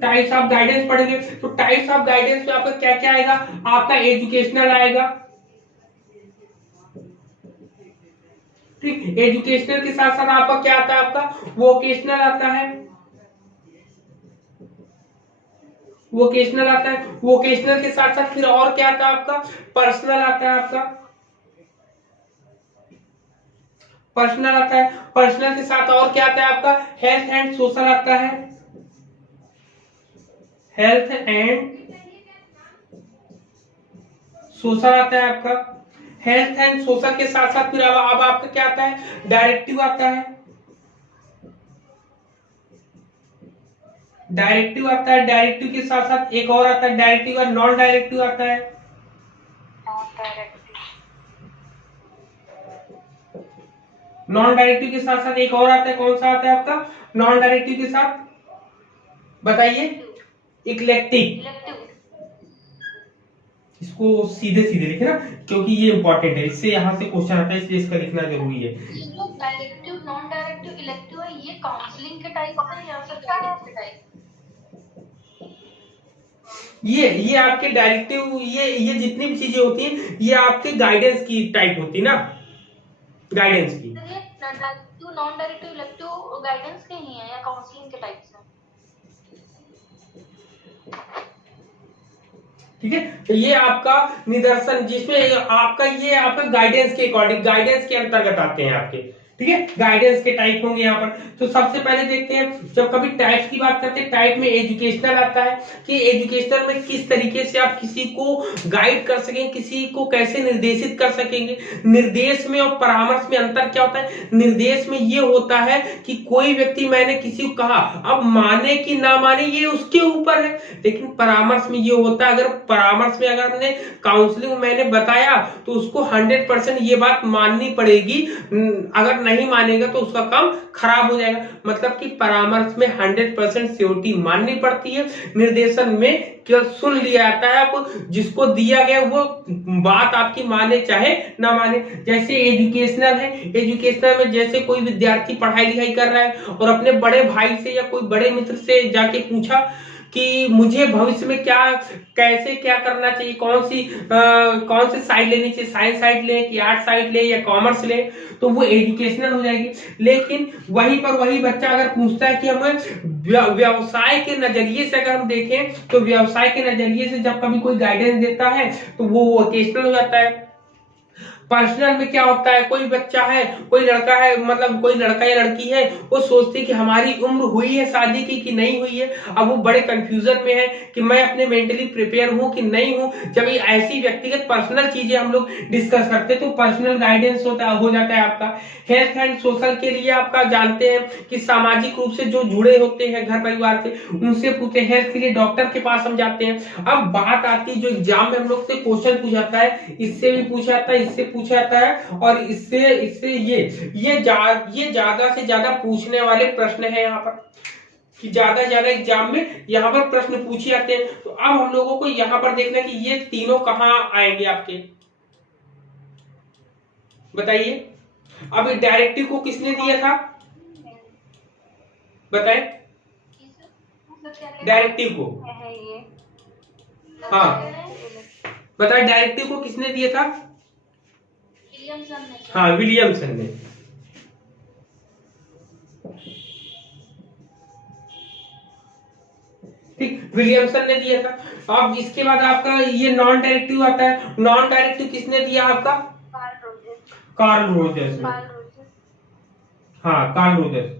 Types of guidance पढ़ेंगे तो टाइप्स ऑफ गाइडेंस में आपका क्या क्या आएगा, आपका एजुकेशनल आएगा। ठीक, एजुकेशनल के साथ साथ आपका क्या आता है, आपका वोकेशनल आता है। वोकेशनल आता है, वोकेशनल के साथ साथ फिर और क्या आता है आपका, पर्सनल आता है। आपका पर्सनल आता है, पर्सनल के साथ और क्या आता है आपका, हेल्थ एंड सोशल आता है। हेल्थ एंड सोशल आता है आपका। हेल्थ एंड सोशल के साथ साथ फिर अब आपका क्या आता है, डायरेक्टिव आता है। डायरेक्टिव आता है, डायरेक्टिव के साथ साथ एक और आता है, डायरेक्टिव और नॉन डायरेक्टिव आता है। Non directive. नॉन डायरेक्टिव के साथ साथ एक और आता है, कौन सा आता है आपका नॉन डायरेक्टिव के साथ, बताइए? इक्लेक्टिक। इलेक्टिव। इसको सीधे सीधे लिखे ना, क्योंकि ये इंपॉर्टेंट है, इससे यहाँ से क्वेश्चन आता है, इसलिए इसका लिखना जरूरी है। जो डायरेक्टिव, नॉन डायरेक्टिव, इलेक्टिव है, ये काउंसलिंग के टाइप है या फिर गाइडेंस के टाइप? ये आपके डायरेक्टिव, ये जितनी भी चीजें होती हैं ये आपके गाइडेंस की टाइप होती है ना, गाइडेंस की। Directive, non directive, elective guidance के ही है या काउंसलिंग के टाइप से? ठीक है, तो ये आपका निदर्शन, जिसमें आपका ये आपका गाइडेंस के अकॉर्डिंग, गाइडेंस के अंतर्गत आते हैं आपके, ठीक है, गाइडेंस के टाइप होंगे यहाँ पर। तो सबसे पहले देखते हैं, जब कभी टाइप्स की बात करते हैं, टाइप में एजुकेशनल आता है कि एजुकेशनल में किस तरीके से आप किसी को गाइड कर सकेंगे, किसी को कैसे निर्देशित कर सकेंगे। निर्देश में और परामर्श में अंतर क्या होता है? निर्देश में ये होता है कि कोई व्यक्ति, मैंने किसी को कहा, अब माने कि ना माने ये उसके ऊपर है, लेकिन परामर्श में ये होता है, अगर परामर्श में अगर हमने काउंसलिंग मैंने बताया तो उसको 100% ये बात माननी पड़ेगी, अगर नहीं मानेगा तो उसका काम खराब हो जाएगा। मतलब कि परामर्श में 100% श्योरिटी माननी पड़ती है, निर्देशन में केवल सुन लिया जाता है, आप जिसको दिया गया वो बात आपकी माने चाहे ना माने। जैसे एजुकेशनल है, एजुकेशनल में जैसे कोई विद्यार्थी पढ़ाई लिखाई कर रहा है और अपने बड़े भाई से या कोई बड़े मित्र से जाके पूछा कि मुझे भविष्य में क्या, कैसे क्या करना चाहिए, कौन सी साइड लेनी चाहिए, साइंस साइड ले कि आर्ट साइड ले या कॉमर्स ले, तो वो एजुकेशनल हो जाएगी। लेकिन वहीं पर वही बच्चा अगर पूछता है कि हमें व्यवसाय के नजरिए से अगर हम देखें, तो व्यवसाय के नजरिए से जब कभी कोई गाइडेंस देता है तो वो वोकेशनल हो जाता है। पर्सनल में क्या होता है, कोई बच्चा है, कोई लड़का है, मतलब कोई लड़का या लड़की है, वो सोचते कि हमारी उम्र हुई है शादी की कि नहीं हुई है, अब वो बड़े कंफ्यूजन में है कि मैं अपने मेंटली प्रिपेयर हूं कि नहीं हूं। जब ये ऐसी व्यक्तिगत पर्सनल चीजें हम लोग डिस्कस करते हैं तो पर्सनल गाइडेंस हो जाता है आपका। हेल्थ एंड सोशल के लिए आपका जानते हैं कि सामाजिक रूप से जो जुड़े होते हैं घर परिवार से, उनसे पूछते हैं। हेल्थ के लिए डॉक्टर के पास हम जाते हैं। अब बात आती है जो एग्जाम में हम लोग से क्वेश्चन पूछा जाता है, इससे भी पूछा जाता है, इससे पूछा जाता है, और इससे ये ज्यादा से ज्यादा पूछने वाले प्रश्न है यहाँ पर, कि ज्यादा एग्जाम में यहाँ पर प्रश्न पूछे जाते हैं। तो अब हम लोगों को यहाँ पर देखना कि ये तीनों कहाँ आएंगे आपके, बताइए। अब डायरेक्टिव को किसने दिया था, बताए? डायरेक्टिव को, हाँ बताए, डायरेक्टिव को किसने दिया था? विलियमसन ने। हाँ, विलियमसन ने। ठीक, विलियमसन ने दिया था। अब इसके बाद आपका ये नॉन डायरेक्टिव आता है। नॉन डायरेक्टिव किसने दिया आपका? कार्ल रोजर्स ने। हाँ, कार्ल रोजर्स।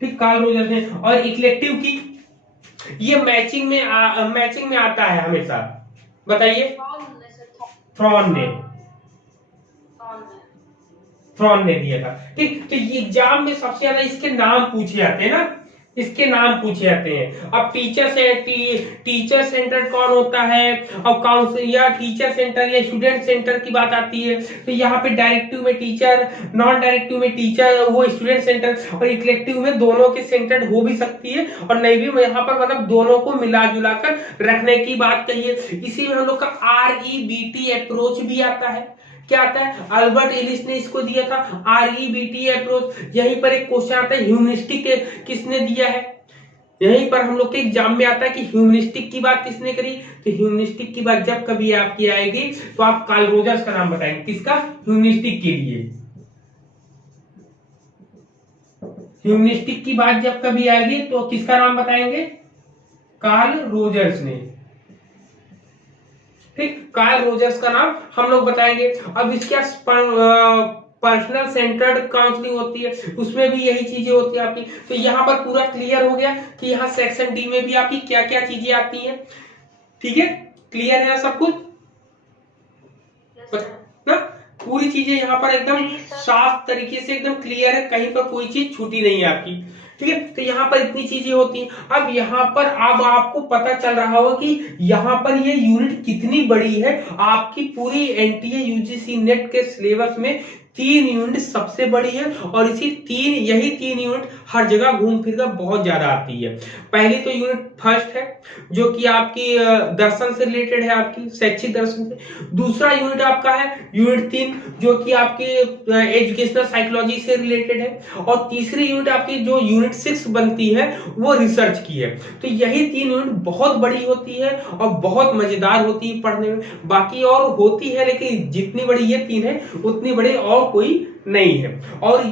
ठीक, कार्ल रोजर्स ने। और इक्लेक्टिव की ये मैचिंग में आता है हमेशा, बताइए। थ्रॉन ने दिया था। ठीक, तो ये एग्जाम में सबसे ज्यादा इसके नाम पूछे जाते हैं ना, इसके नाम पूछे जाते हैं। अब टीचर सेंटर कौन होता है, और काउंसिल या टीचर सेंटर या स्टूडेंट सेंटर की बात आती है, तो यहाँ पे डायरेक्टिव में टीचर, नॉन डायरेक्टिव में टीचर, वो स्टूडेंट सेंटर, और इक्लेक्टिव में दोनों के सेंटर हो भी सकती है और नहीं भी। यहाँ पर मतलब दोनों को मिला जुला कर रखने की बात कही है। इसी में हम लोग का REBT अप्रोच भी आता है। क्या आता है? अल्बर्ट एलिस ने इसको दिया था, REBT अप्रोच। यहीं पर एक क्वेश्चन आता है, ह्यूमनिस्टिक किसने दिया है? यहीं पर हम लोग के एग्जाम में आता है कि ह्यूमनिस्टिक की बात किसने करी। तो ह्यूमनिस्टिक की बात जब कभी आपकी आएगी तो आप कार्ल रोजर्स का नाम बताएंगे। किसका? ह्यूमनिस्टिक के लिए। ह्यूमनिस्टिक की बात जब कभी आएगी तो किसका नाम बताएंगे? कार्ल रोजर्स ने। ठीक, कार्ल रोजर्स का नाम हम लोग बताएंगे। अब इसके पर्सनल सेंटर्ड काउंसलिंग होती है, उसमें भी यही चीजें होती है आपकी। तो यहाँ पर पूरा क्लियर हो गया कि यहाँ सेक्शन डी में भी आपकी क्या क्या चीजें आती हैं। ठीक है, क्लियर है ना सब कुछ ना? पूरी चीजें यहाँ पर एकदम साफ तरीके से एकदम क्लियर है, कहीं पर कोई चीज छूटी नहीं है आपकी। ठीक है। तो यहाँ पर इतनी चीजें होती हैं। अब यहाँ पर अब आपको पता चल रहा होगा कि यहाँ पर ये यूनिट कितनी बड़ी है। आपकी पूरी एनटीए यूजीसी नेट के सिलेबस में 3 यूनिट सबसे बड़ी है और यही 3 यूनिट हर जगह घूम फिर कर बहुत ज्यादा आती है। पहली तो यूनिट फर्स्ट है जो कि आपकी दर्शन से रिलेटेड है, आपकी शैक्षिक दर्शन से। दूसरा यूनिट आपका है यूनिट 3 जो कि आपकी एजुकेशनल साइकोलॉजी से रिलेटेड है। और तीसरी यूनिट आपकी जो यूनिट 6 बनती है वो रिसर्च की है। तो यही 3 यूनिट बहुत बड़ी होती है और बहुत मजेदार होती है पढ़ने में। बाकी और होती है लेकिन जितनी बड़ी ये 3 है उतनी बड़ी और कोई नहीं है। और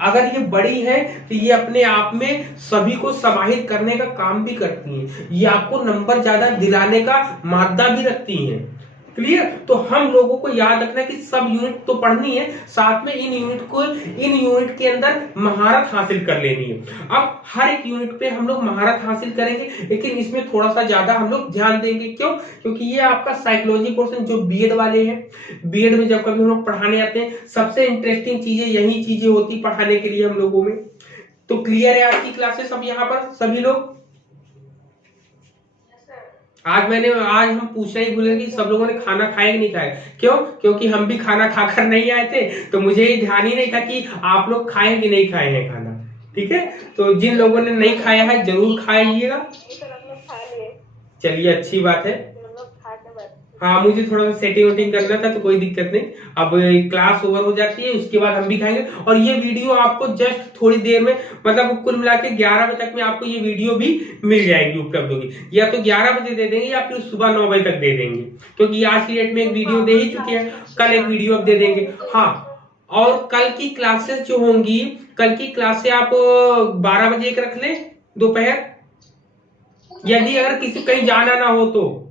अगर ये बड़ी है तो ये अपने आप में सभी को समाहित करने का काम भी करती हैं। ये आपको नंबर ज्यादा दिलाने का मादा भी रखती हैं। क्लियर। तो हम लोगों को याद रखना कि सब यूनिट तो पढ़नी है, साथ में इन यूनिट के अंदर महारत हासिल कर लेनी है। अब हर एक यूनिट पे हम लोग महारत हासिल करेंगे लेकिन इसमें थोड़ा सा ज्यादा हम लोग ध्यान देंगे। क्यों? क्योंकि ये आपका साइकोलॉजी पोर्शन जो बीएड वाले हैं, बीएड में जब कभी हम लोग पढ़ाने आते हैं सबसे इंटरेस्टिंग चीजें यही चीजें होती पढ़ाने के लिए हम लोगों में। तो क्लियर है आज की क्लासेस अब यहाँ पर सभी लोग? आज हम पूछना ही भूले कि सब लोगों ने खाना खाया कि नहीं खाया। क्यों? क्योंकि हम भी खाना खाकर नहीं आए थे तो मुझे ये ध्यान ही नहीं था कि आप लोग खाए कि नहीं खाए हैं खाना। ठीक है। तो जिन लोगों ने नहीं खाया है जरूर खाइएगा। चलिए अच्छी बात है। हाँ मुझे थोड़ा सा सेटिंग करना था तो कोई दिक्कत नहीं। अब क्लास ओवर हो जाती है उसके बाद हम भी खाएंगे। और ये वीडियो आपको जस्ट थोड़ी देर में मतलब कुल मिला के 11 बजे तक में आपको ये वीडियो भी मिल जाएगी, उपलब्ध होगी। या तो 11 बजे दे देंगे या फिर सुबह 9 बजे तक दे देंगे क्योंकि आज की डेट में एक वीडियो दे ही चुके हैं, कल एक वीडियो अब दे देंगे। हाँ और कल की क्लासेस जो होंगी, कल की क्लासे आप 12 बजे एक रख लें दोपहर, यदि अगर किसी कहीं जाना ना हो तो।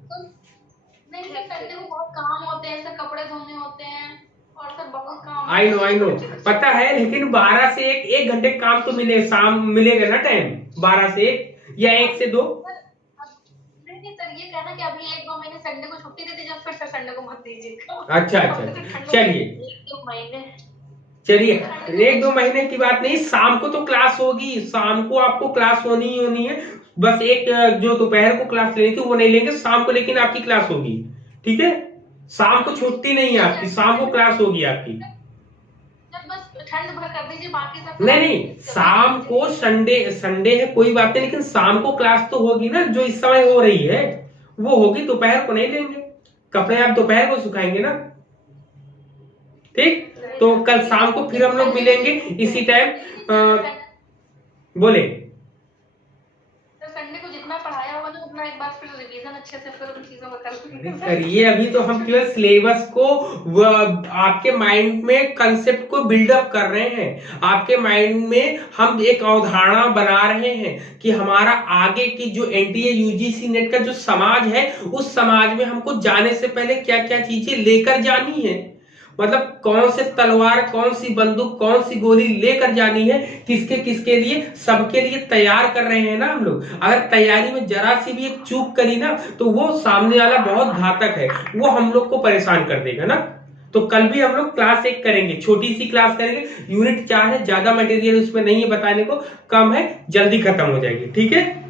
काम होते हैं, कपड़े धोने होते हैं और सब बहुत काम। आई नो पता है लेकिन 12 से 1 घंटे काम तो मिलेगा ना टाइम, 12 से 1 या 1 से 2। नहीं सर ये कहना कि अभी 1-2 महीने संडे को छुट्टी दे दीजिए फिर से संडे को मत दीजिए। अच्छा चलिए 1-2 महीने की बात नहीं, शाम को तो क्लास होगी, शाम को आपको क्लास होनी ही होनी है। बस एक जो दोपहर को क्लास लेनी थी वो नहीं लेंगे, शाम को लेकिन आपकी क्लास होगी। ठीक है। शाम को छुट्टी नहीं है आपकी, शाम को क्लास होगी आपकी। बस ठंड भर कर दीजिए बाकी सब। नहीं शाम को संडे है कोई बात नहीं लेकिन शाम को क्लास तो होगी ना, जो इस समय हो रही है वो होगी। दोपहर को नहीं लेंगे, कपड़े आप दोपहर को सुखाएंगे ना। ठीक। तो कल शाम को फिर हम लोग मिलेंगे इसी टाइम। बोले संडे को जितना पढ़ाया होगा तो उतना एक बार फिर रिवीजन अच्छे से फिर उन चीजों को करिए। अभी तो हम केवल सिलेबस को आपके माइंड में कंसेप्ट को बिल्डअप कर रहे हैं। आपके माइंड में हम एक अवधारणा बना रहे हैं कि हमारा आगे की जो एनटीए यूजीसी नेट का जो समाज है उस समाज में हमको जाने से पहले क्या क्या चीजें लेकर जानी है, मतलब कौन से तलवार, कौन सी बंदूक, कौन सी गोली लेकर जानी है, किसके लिए, सबके लिए तैयार कर रहे हैं ना हम लोग। अगर तैयारी में जरा सी भी एक चूक करी ना तो वो सामने वाला बहुत घातक है, वो हम लोग को परेशान कर देगा ना। तो कल भी हम लोग क्लास 1 करेंगे, छोटी सी क्लास करेंगे। यूनिट 4 है, ज्यादा मटेरियल उसमें नहीं है बताने को, कम है, जल्दी खत्म हो जाएगी। ठीक है।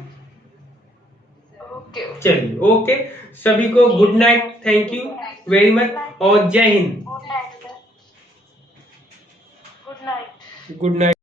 चलिए ओके सभी को good night, thank you very much और जय हिंद। Good night.